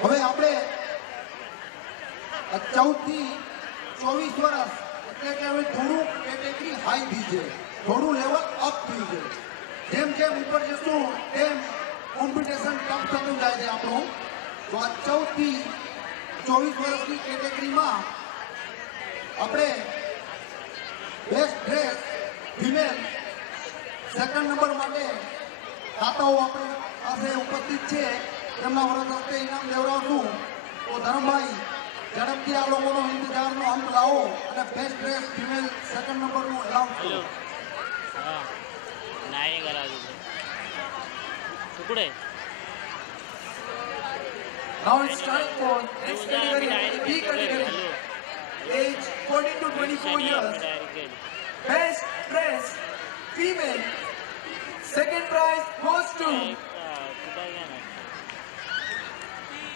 હવે આપણે 14 થી 24 વર્ષ એટલે કે હવે થોડું કેટેગરી હાઈ થઈ છે, થોડું લેવલ અપ થયું છે. જેમ જેમ ઉપર જશું તેમ કોમ્પિટિશન ટફ થતું જાય છે આપણું. તો આ 14 થી 24 વર્ષની કેટેગરીમાં આપણે best dress female second number માટે દાતાઓ આપણી પાસે ઉપસ્થિત છે. તેમના વરદ હસ્તે ઇનામ લેવડાવશું. તો ધરમભાઈ ઝડપથી આ લોકોનો ઇંતજારનો અંત લાવો અને બેસ્ટ ડ્રેસ ફિમેલ સેકન્ડ નંબરનું એનાઉન્સ કરો. हाँ नाही करा तुझे तुकडे Now it's time for next category, B category, age 14 to 24 years. Best dress female. Second prize goes to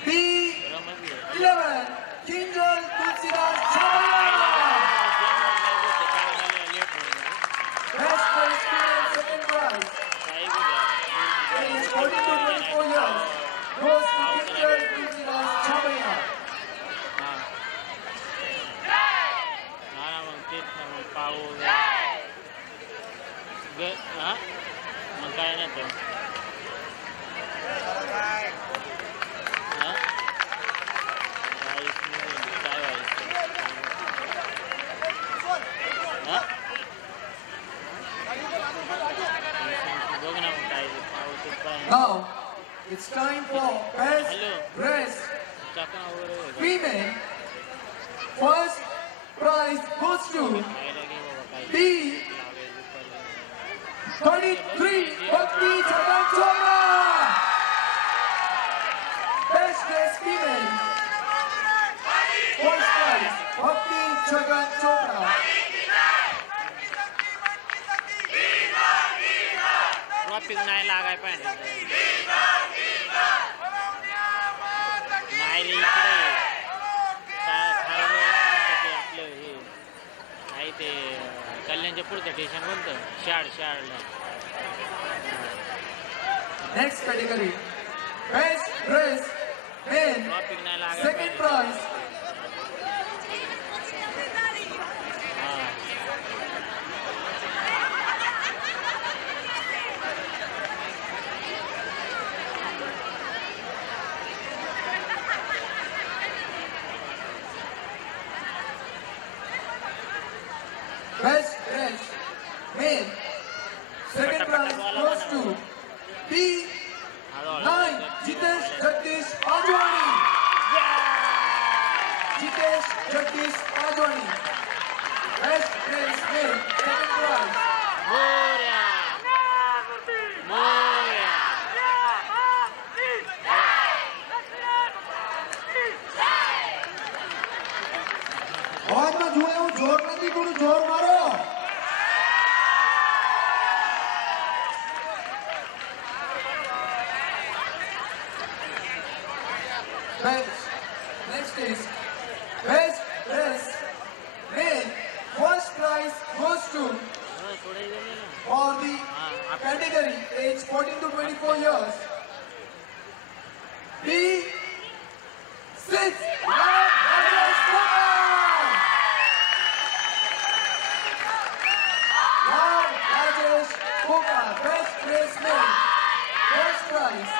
B11 Kinjal Tulsidas Chhabria. Best dress female second prize. Age 14 to 24 years goes to Kinjal Tulsidas Chhabria. पाऊ हाँ मग काय नाही तो Now it's time for best dress female. First prize goes to B33 Bhakti Chagan Chopra. Best dress female. First prize Bhakti Chagan Chopra. ट्रॉफिक नाही लागाय पाहिजे नाही रे इकडे आपलं हे नाही ते कल्याणच्या पुढचं स्टेशन कोणतं शाळला Next category, best dress male. ट्रॉफिक नाही लागाय Second prize best dress male. Second prize goes to B9 Jitesh Jagdish Ajwani. Jitesh Jagdish Ajwani. Best dress male. Second prize. Morya Morya અવાજમાં જુઓ એવું જોર નથી, થોડું જોર મારો. Best. Next is best dress male. First prize goes to थोडे गेले ना for the category age 14 to 24 years. B6 Ram Rajesh Kumar. Ram Rajesh Kumar, best dress male. First prize.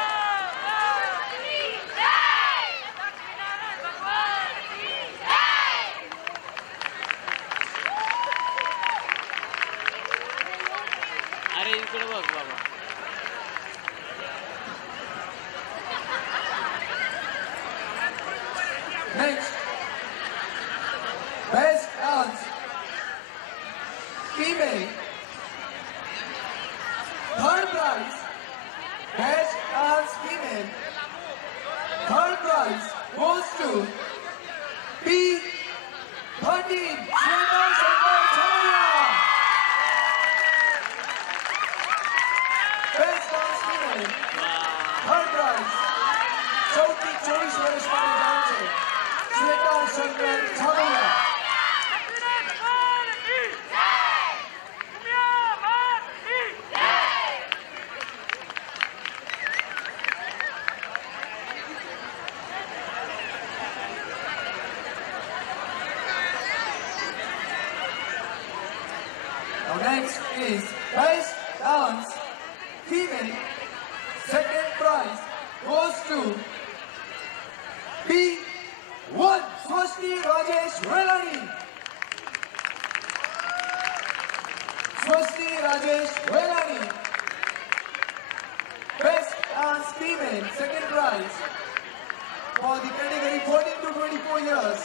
अरे इकडे बघ बाबा. Next, best dance, female. Third prize, best dance female. Third prize goes to P13, Shweta Shankar Chhaya. Best dance female. Third prize, સૌથી 24 વર્ષ માટે જાણ છે Shweta Shankar છાવૈયા. Now next is best dance female. Second prize goes to P1 Swasti Rajesh Velani. Swasti Rajesh Velani. Best dance female. Second prize for the category 14 to 24 years.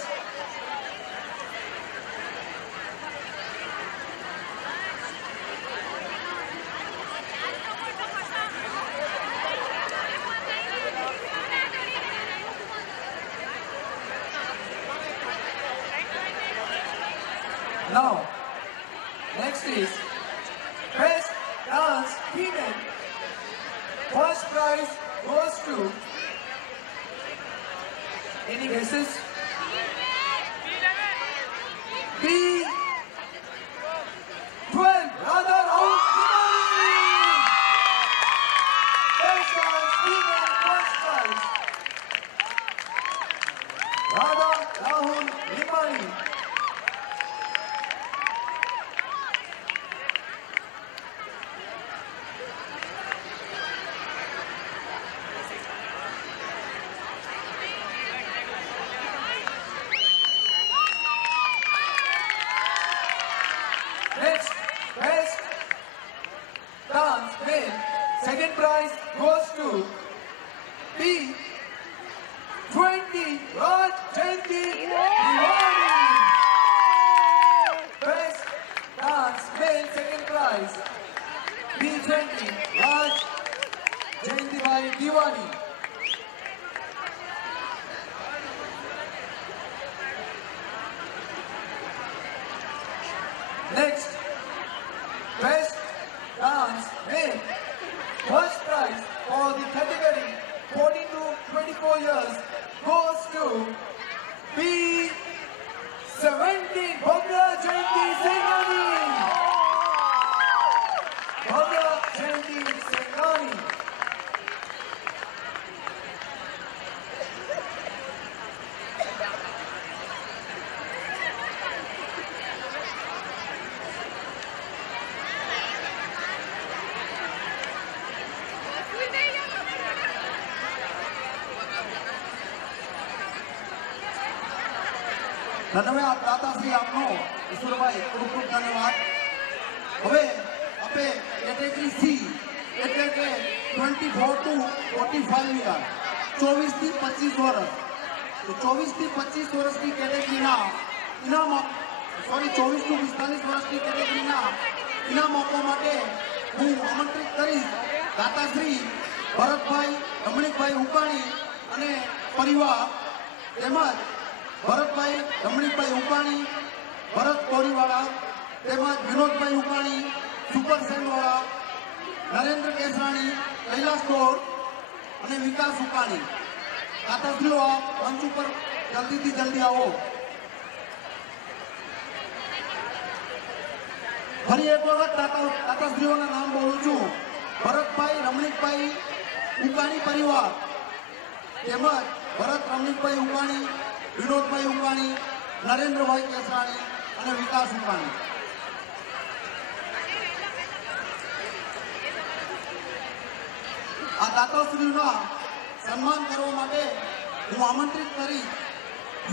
Now, next is best dance female. First prize goes to, any guesses? B12, Radha Rahul Himani. Best dance female, first prize, Radha Rahul Himani. Next, best dance male. Second prize goes to P20 Raj Jayanti Diwali. Best dance male. Second prize P20 Raj Jayanti Diwali. Next, best dance male. First prize for the category 14 to 24 years goes to P17 Bhavya Jayanti Senani. Bhavya Jayanti Senani. ધન્યવાદ દાતાશ્રી આપનો ઈશ્વરભાઈ, ખૂબ ખૂબ ધન્યવાદ. હવે આપણે category C એટલે કે 24 to 45 year, 24 થી 25 વર્ષ, તો 24 થી 25 વર્ષની કેટેગરીના ઇનામ, સોરી 24 to 45 વર્ષની કેટેગરીના ઇનામ આપવા માટે હું આમંત્રિત કરીશ દાતાશ્રી ભરતભાઈ રમણીકભાઈ ઉકાણી અને પરિવાર, તેમજ ભરતભાઈ રમણીકભાઈ ઉકાણી, ભરત કોરીવાળા, તેમજ વિનોદભાઈ ઉકાણી, સુપર સેન્ડવાળા, નરેન્દ્ર કેસરાણી, કૈલાસ ગોર અને વિકાસ ઉકાણી. દાતાશ્રીઓ આપ મંચ ઉપર જલ્દીથી જલ્દી આવો. ફરી એક વખત દાતાશ્રીઓના નામ બોલું છું. ભરતભાઈ રમણીકભાઈ ઉકાણી પરિવાર, તેમજ ભરત રમણીકભાઈ ઉકાણી, વિનોદભાઈ ઉકાણી, નરેન્દ્રભાઈ કેસરાણી અને વિકાસ ઉકાણી. આ દાતાશ્રીઓના સન્માન કરવા માટે હું આમંત્રિત કરી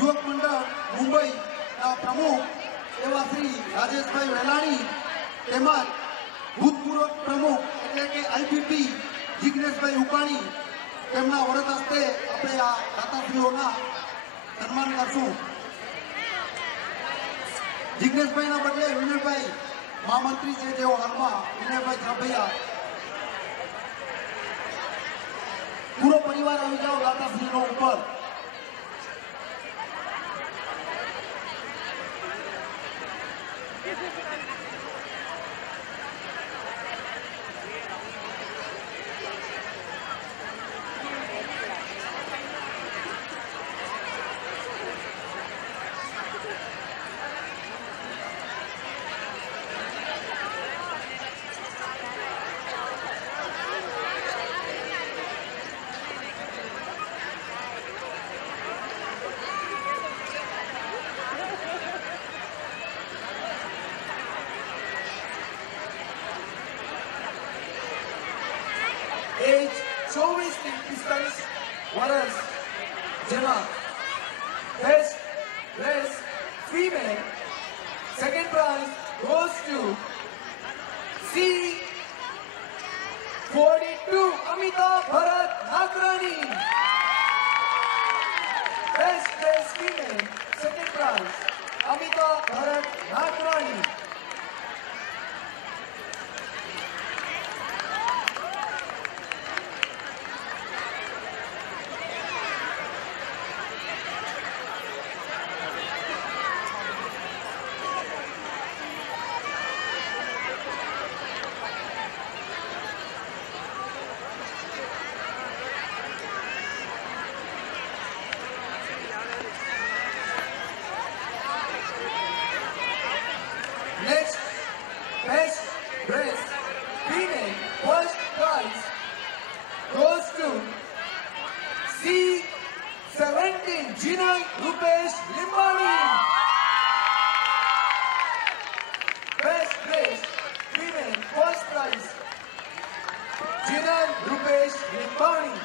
યુવક મંડળ મુંબઈના પ્રમુખ એવા શ્રી રાજેશભાઈ વેલાણી તેમજ ભૂતપૂર્વ પ્રમુખ રૂપાણી તેમના વરદ હસ્તે આપણે આ દાતાશ્રીઓના સન્માન કરશું. જિગ્નેશભાઈના બદલે વિનયભાઈ મહામંત્રી છે, જેઓ હાલમાં વિનયભાઈ જાભૈયા. પૂરો પરિવાર આવી જાઓ દાતાશ્રીનો ઉપર. એજ 24 થી 45 વર્ષ, જેમાં best race female second prize goes to C42 Amita Bharat Nagrani. Best race female second prize Amita Bharat Nagrani. Next, best dress female first prize goes to C17 Jinal Rupesh Limbani. Best dress female first prize Jinal Rupesh Limbani.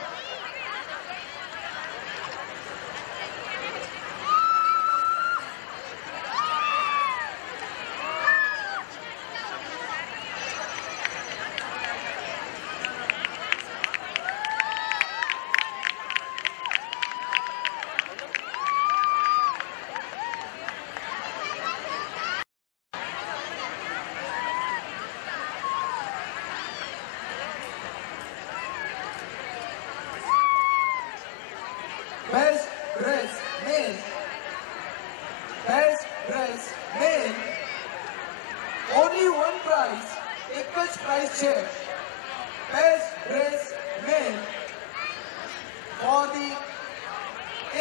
Best dress male. Best dress male. Only one prize. એક જ prize છે. Best dress male for the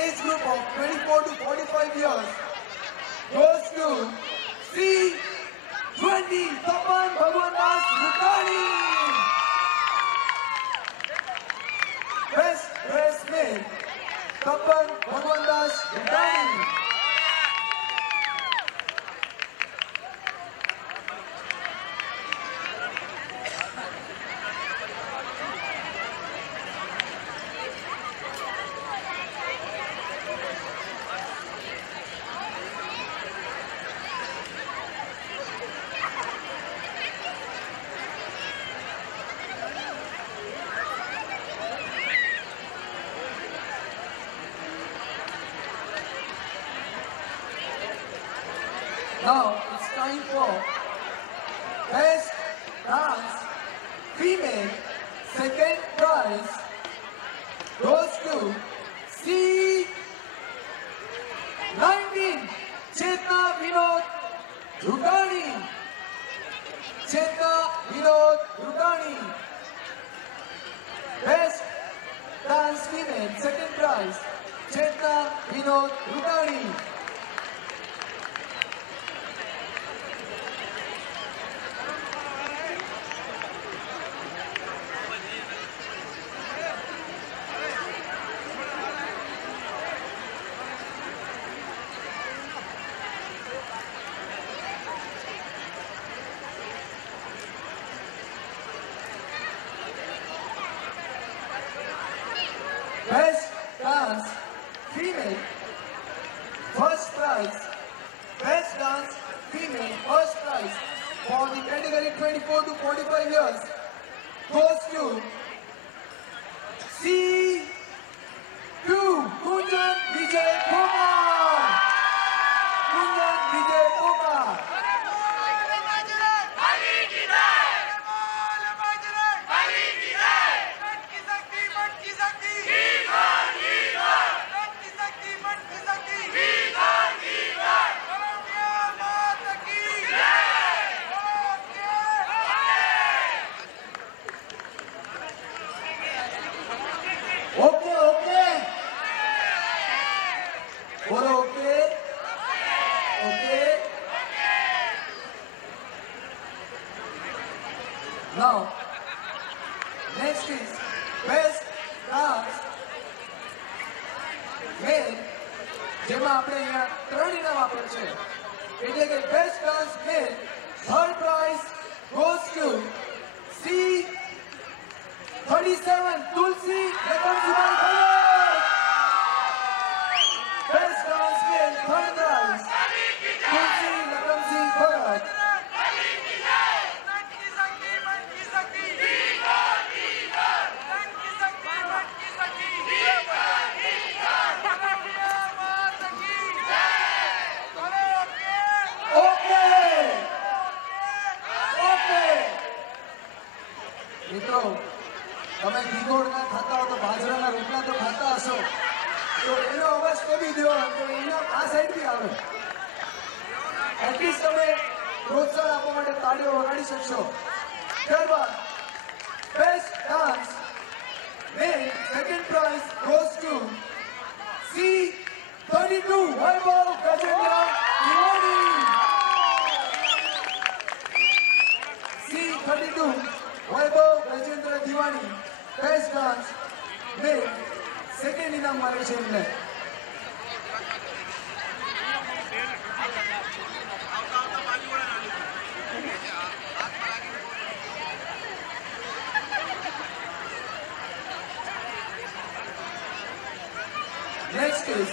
age group of 24 to 45 years goes to C20 Tapan Bhagwandas Rukani. Best dress male Tapan Bhagwandas Rukani. Now it's time for Best Dance Female. Second prize goes to C19 Chetna Vinod Rukani. Chetna Vinod Rukani. Best Dance Female. Second prize Chetna Vinod Rukani. Best Dance Female First Prize. Best Dance Female First Prize for the category 24 to 45 years goes to C2 Kunjan Vijay Kumar. Kunjan Vijay Kumar. Okay, okay. Bolo okay. Okay. Now, next is best dance male, જેમાં આપણે અહીંયા 3 ઇનામ આપેલ છે. એટલે કે best dance male third prize goes to C37 Tulsi Ratanjibhai Bhagat. Best dance male third prize Tulsi Ratanji Bhagat. મિત્રો, તમે ઘીગોળ ના ખાતા હો તો બાજરાના રોટલા તો ખાતા હશો, તો એનો અવાજ કરી દો તો એનો આ સાઈડ બી આવે. એટલીસ્ટ તમે પ્રોત્સાહન આપવા માટે તાળીઓ વગાડી શકશો. ત્યારબાદ best dance male second prize goes to C32 Vaibhav Gajendra Diwani. C32 Vaibhav Gajendra Diwani best dance male second ઇનામ મળે છે એમને. Next is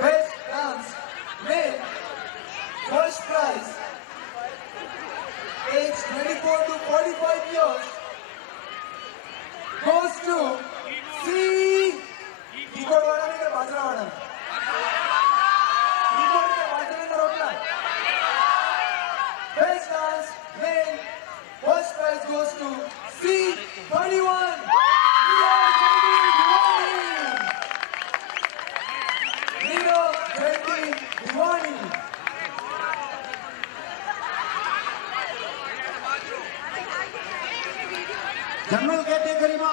best dance male first prize age 24 to 45 years goes to C. Gigorwada ke Bajrawada. Gigor ke Bajrawada Rotla. Best dance male first prize goes to C31. General કેટેગરીમાં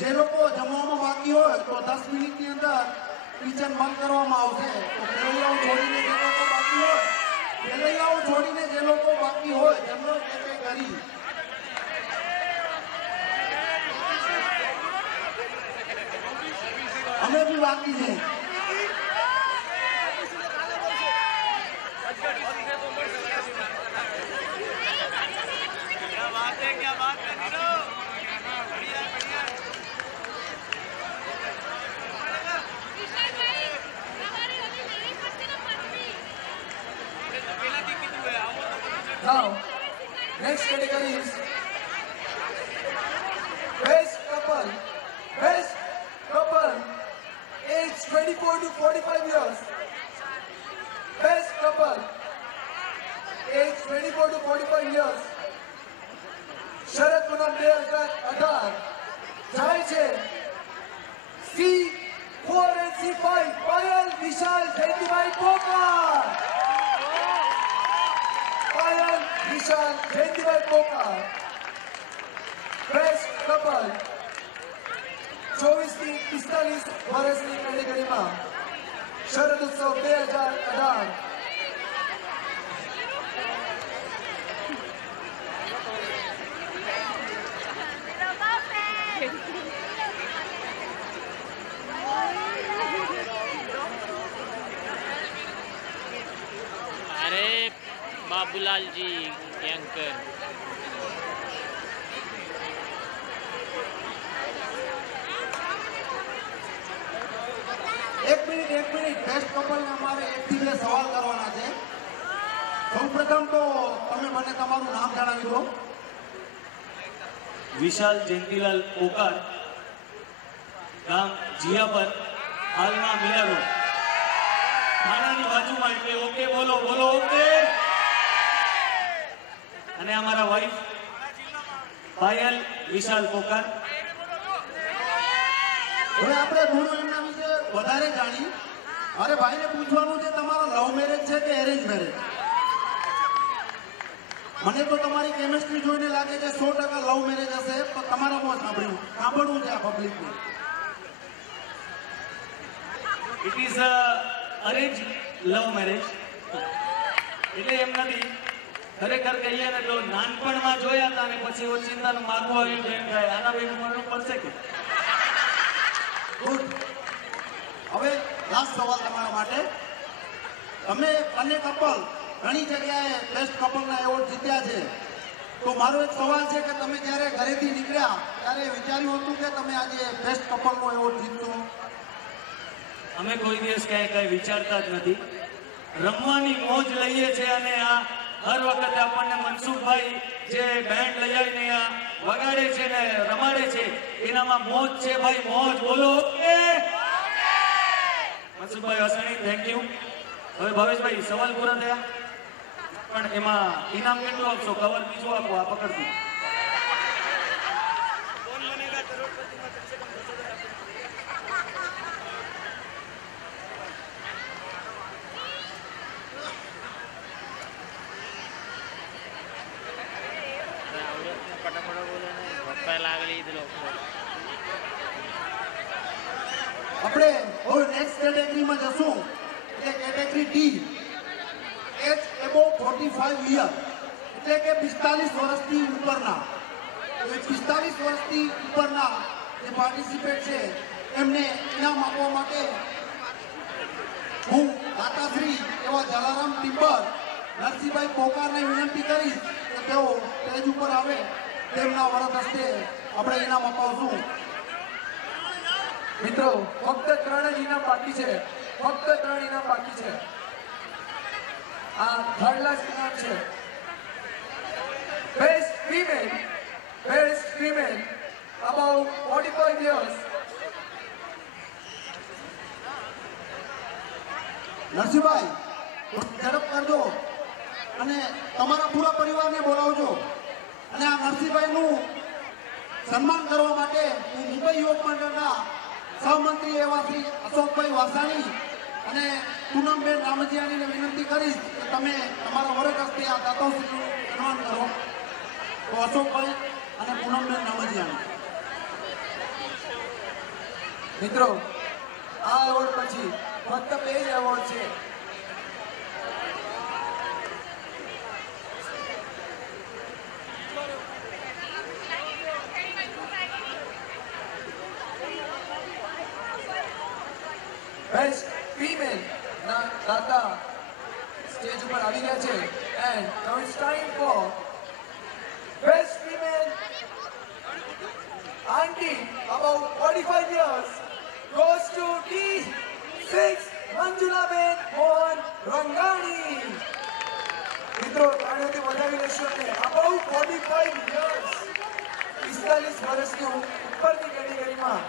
જે લોકો જમવામાં બાકી હોય તો 10 મિનિટની અંદર કિચન બંધ કરવામાં આવશે. તો ખેલૈયાઓ છોડીને જે લોકો બાકી હોય જનરલ કેટેગરી અમે બી બાકી છે. क्या बात है नीरो बढ़िया बढ़िया Now, next category is best couple. Best couple, age 24 to 45 years. Best couple, age 24 to 45 years. શરદ પૂનમ 2018 જાય છે C4 and C5 Payal Vishal Jayantibhai Pokar. Payal Vishal Jayantibhai Pokar best couple 24 થી 45 વર્ષની કેટેગરીમાં શરદ ઉત્સવ 2018. अरे बाबूलाल जी एंकर એક મિનિટ બેસ્ટ કપલને અમારે એકથી બે સવાલ કરવાના છે. સૌપ્રથમ તો તમે મને તમારું નામ જણાવી દો. વિશાલ જયંતિલાલ પોકાર, ગામ જીયાપર, હાલના મીરા રોડ, થાણાની બાજુમાં. એટલે ઓકે બોલો, બોલો ઓકે. અને અમારા વાઇફ પાયલ વિશાલ પોકાર. હવે આપણે થોડું એમના વિશે વધારે જાણી. અરે ભાઈને પૂછવાનું છે, તમારા લવ મેરેજ છે કે એરેન્જ મેરેજ? મને તો તમારી કેમિસ્ટ્રી જોઈને લાગે છે 100% લવ મેરેજ હશે. તો તમારા મોં સાંભળવું છે આ પબ્લિકને. It is arrange love marriage. એટલે એમ નથી, ખરેખર કહીએ ને તો નાનપણમાં જોયા હતા ને પછી ઓચિંતાનું માગવું આવ્યું તો એમ થાય આના ભાઈ મળવું પડશે કે. ગુડ. હવે લાસ્ટ સવાલ તમારા માટે. તમે બંને કપલ ઘણી જગ્યાએ બેસ્ટ કપલના એવોર્ડ જીત્યા છે. તો મારો એક સવાલ છે કે તમે જ્યારે ઘરેથી નીકળ્યા ત્યારે વિચાર્યું હતું કે તમે આજે બેસ્ટ કપલનો એવોર્ડ જીતશો? અમે કોઈ દિવસ ક્યાંય કાંઈ વિચારતા જ નથી. રમવાની મોજ લઈએ છીએ અને આ હર વખતે આપણને મનસુખભાઈ જે બેન્ડ લઈ આવીને આ વગાડે છે ને રમાડે છે એનામાં મોજ છે ભાઈ, મોજ. બોલો ઓકે મનસુખભાઈ વાસણી, થેન્ક યુ. હવે ભાવેશભાઈ સવાલ પૂરા થયા, પણ એમાં ઇનામ કેટલું આપશો? કવર બીજું આપો, આ પકડતું. फटाफट बोलो ने भप्पा लागली इधर આપણે હવે નેક્સ્ટ કેટેગરીમાં જશું, એટલે કેટેગરી ડી, એજ એબો 45 યર, એટલે કે 45 વર્ષથી ઉપરના. તો એ 45 વર્ષથી ઉપરના જે પાર્ટિસિપેટ છે એમને ઇનામ આપવા માટે હું દાતાશ્રી એવા જલારામ ટિમ્બર નરસિંહભાઈ પોકારને વિનંતી કરીશ કે તેઓ સ્ટેજ ઉપર આવે. તેમના વરદ હસ્તે આપણે ઇનામ અપાવશું. મિત્રો ફક્ત 3 જ ઇનામ બાકી છે, ફક્ત 3 ઇનામ બાકી છે. આ થર્ડ લાસ્ટ ઇનામ છે. Best female about 45 years. Narsinhbhai ઝડપ કરજો અને તમારા પૂરા પરિવારને બોલાવજો. અને આ નરસિંહભાઈનું સન્માન કરવા માટે હું મુંબઈ યુવક મંડળના સહમંત્રી એવા શ્રી અશોકભાઈ વાસાણી અને પૂનમબેન રામજીયાણીને વિનંતી કરીશ કે તમે તમારા વરદ હસ્તે આ દાતાશ્રીનું સન્માન કરો. તો અશોકભાઈ અને પૂનમબેન રામજીયાણી. મિત્રો આ એવોર્ડ પછી ફક્ત 2 જ એવોર્ડ છે. બેસ્ટ ફિમેલ ના દાતા સ્ટેજ ઉપર આવી ગયા છે. And now it's time for best female aunty about 45 years goes to D6 Manjulaben Mohan Rangani. મિત્રો તાળીઓથી વધાવી લેશો કે અબાઉટ 45 years 45 વર્ષની ઉપરની કેટેગરીમાં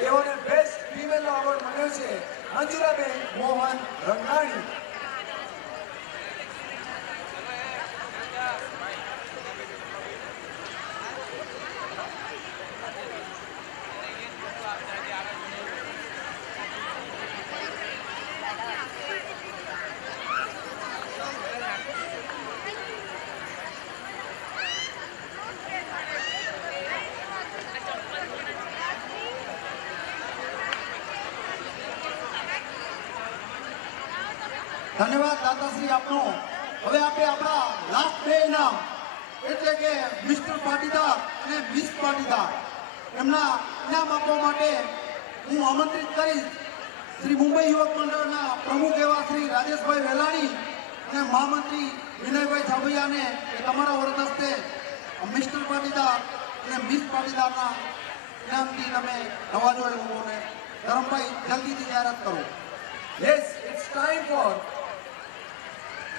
તેઓને બેસ્ટ ફિમેલનો એવોર્ડ મળ્યો છે. મંજુલાબેન મોહન રંગાણી. ધન્યવાદ દાતાશ્રી આપનો. હવે આપણે આપણા લાસ્ટ 2 ઇનામ એટલે કે મિસ્ટર પાટીદાર અને મિસ પાટીદાર એમના ઇનામ આપવા માટે હું આમંત્રિત કરીશ શ્રી મુંબઈ યુવક મંડળના પ્રમુખ એવા શ્રી રાજેશભાઈ વેલાણી અને મહામંત્રી વિનયભાઈ છાબૈયાને કે તમારા વરદ હસ્તે મિસ્ટર પાટીદાર અને મિસ પાટીદારના ઇનામથી તમે નવાજો એ લોકોને. ધરમભાઈ જલ્દીથી જાહેરાત કરો. Yes, it's time for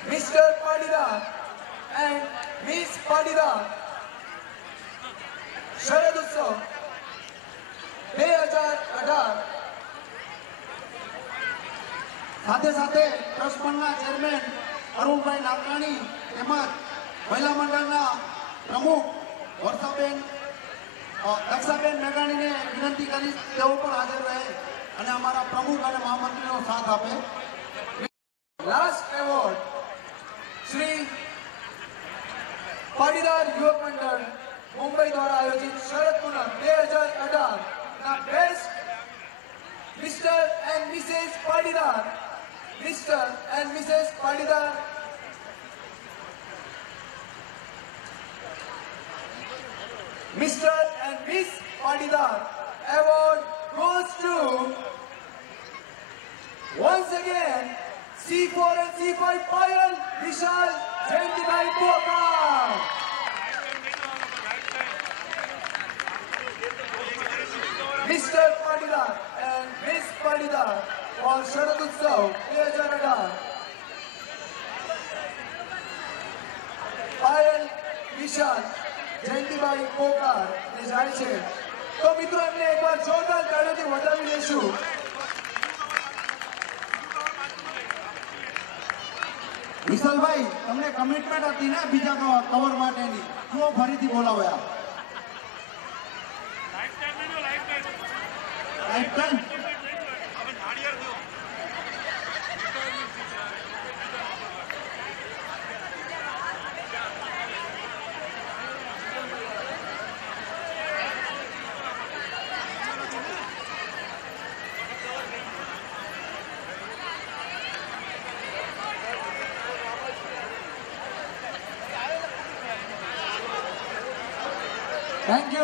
Mr. Padidar and Miss Padidar શરદ ઉત્સવ 2018 સાથે સાથે ટ્રસ્ટ ફંડના ચેરમેન અરુણભાઈ નાગરાણી તેમજ મહિલા મંડળના પ્રમુખ વર્ષાબેન દક્ષાબેન મેઘાણીને વિનંતી કરી તેઓ પણ હાજર રહે અને અમારા પ્રમુખ અને મહામંત્રીનો સાથ આપે. લાસ્ટ એવોર્ડ શ્રી પાટીદાર યુવક મંડળ મુંબઈ દ્વારા આયોજિત શરદ પૂનમ 2018 ના best mister and Mises Patidar Mr. and Mrs. Padidar. Mr. and Miss Padidar award goes to once again C4 and C5 Payal Vishal Jayantibai Pokar. Mr. Padidar and Miss Padidar for Sharad Utsav 2018. Payal વિશાલ જયંતિભાઈ પોકાર ને જાય છે. તો મિત્રો એમને એકવાર જોરદાર તાળીઓથી વધાવી લેશું. વિશાલભાઈ, તમને કમિટમેન્ટ હતી ને બીજા કવર માટેની, જો ફરીથી બોલાવ્યા લાઈફ ટાઈમ.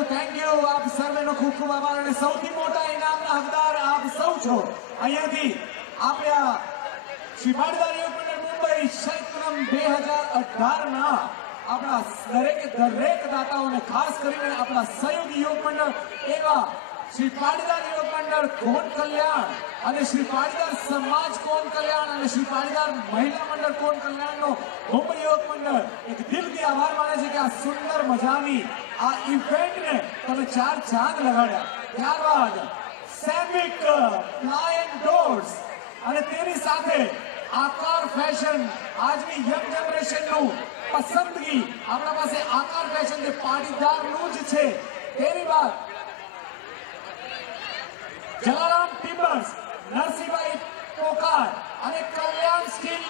થેન્ક યુ આપ સર્વેનો ખૂબ ખૂબ આભાર અને સૌથી મોટા ઇનામના હકદાર આપ સૌ છો. અહીંયાથી આપણે શ્રી પાટીદાર યુવક મંડળ મુંબઈ શરદ પૂનમ 2018 ના આપણા દરેક દાતાઓને ખાસ કરીને આપણા સહયોગી યુવક મંડળ એવા શ્રી પાટીદાર યુવક મંડળ કોણ કલ્યાણ અને શ્રી પાટીદાર સમાજ કોણ કલ્યાણ અને શ્રી પાટીદાર મહિલા મંડળ કોણ કલ્યાણનો મુંબઈ યુવક મંડળ એક દિલથી આભાર માને છે કે આ સુંદર મજાની આ ઇવેન્ટને તમે 4 ચાંદ લગાડ્યા. ત્યારબાદ સેમિક પ્લાયન ડોર્સ અને તેની સાથે આકાર ફેશન આજની યંગ જનરેશનનું પસંદગી આપણા પાસે આકાર ફેશન જે પાટીદારનું જ છે. તેની બાદ જલારામ ટિમ્બર્સ, નરસિંહભાઈ પોકાર અને કલ્યાણ સ્ટીલ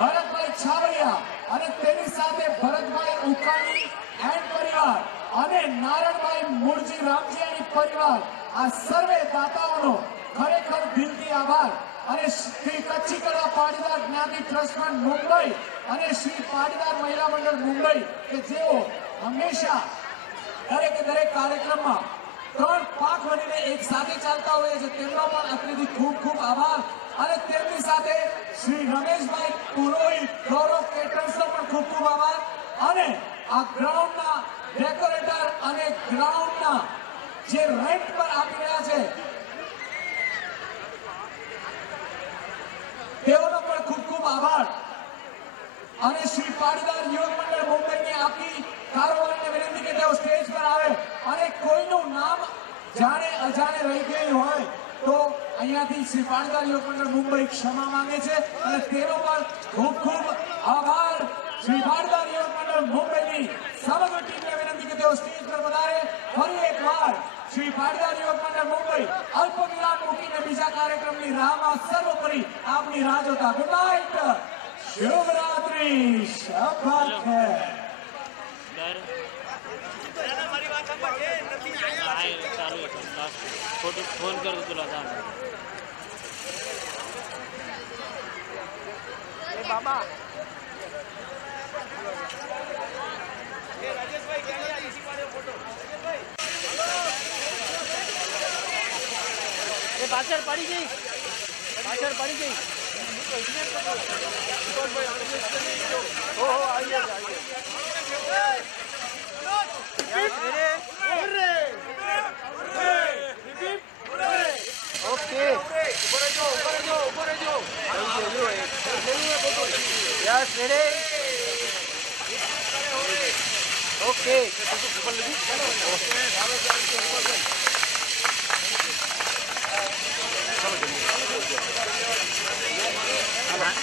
ભરતભાઈ છાવરિયા અને તેની સાથે ભરતભાઈ ઉકાણી એન્ડ પરિવાર અને નારણભાઈ મુરજી રામજીયાની પરિવાર, આ સર્વે દાતાઓનો ખરેખર દિલથી આભાર. અને શ્રી કચ્છી કળા પાટીદાર જ્ઞાતિ ટ્રસ્ટ ફંડ મુંબઈ અને શ્રી પાટીદાર મહિલા મંડળ મુંબઈ કે જેઓ હંમેશા દરેક કાર્યક્રમમાં 3 પાંખ બનીને એક સાથે ચાલતા હોય છે, તેમનો પણ અત્રેથી ખૂબ ખૂબ આભાર. અને તેમની સાથે શ્રી રમેશભાઈ પુરોહિત ગૌરવ કેટર્સનો પણ ખૂબ ખૂબ આભાર. અને આ ગ્રાઉન્ડના ડેકોરેટર અને ગ્રાઉન્ડના જે રેન્ટ પર આપી રહ્યા છે તેઓનો પણ ખૂબ ખૂબ આભાર. અને શ્રી પાટીદાર યુવક મંડળ મુંબઈની આપી કારોબારને વિનંતી કે તેઓ સ્ટેજ પર આવે અને કોઈનું નામ જાણે અજાણે રહી ગયું હોય તો અહીંયાથી શ્રી પાટીદાર યુવક મંડળ મુંબઈ ક્ષમા માંગે છે અને તેનો પણ ખૂબ ખૂબ આભાર. શ્રી પાટીદાર યુવક મંડળ મુંબઈની સમગ્ર ટીમને વિનંતી કે તેઓ સ્ટેજ પર પધારે. ફરી એકવાર શ્રી પાટીદાર યુવક મંડળ મુંબઈ અલ્પ વિરામ મૂકીને બીજા કાર્યક્રમની રાહમાં સર્વોપરી આપની રાહ જોતા. ગુડ નાઇટ, શુભરાત્રી, શપથ છે. फोन कर दो तुला था बाबा પાછળ પડી ગઈ ઓહો આવી ગયા ઓકે ઉપર જો યસ રેડી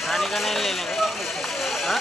खाने का नहीं लेने का हाँ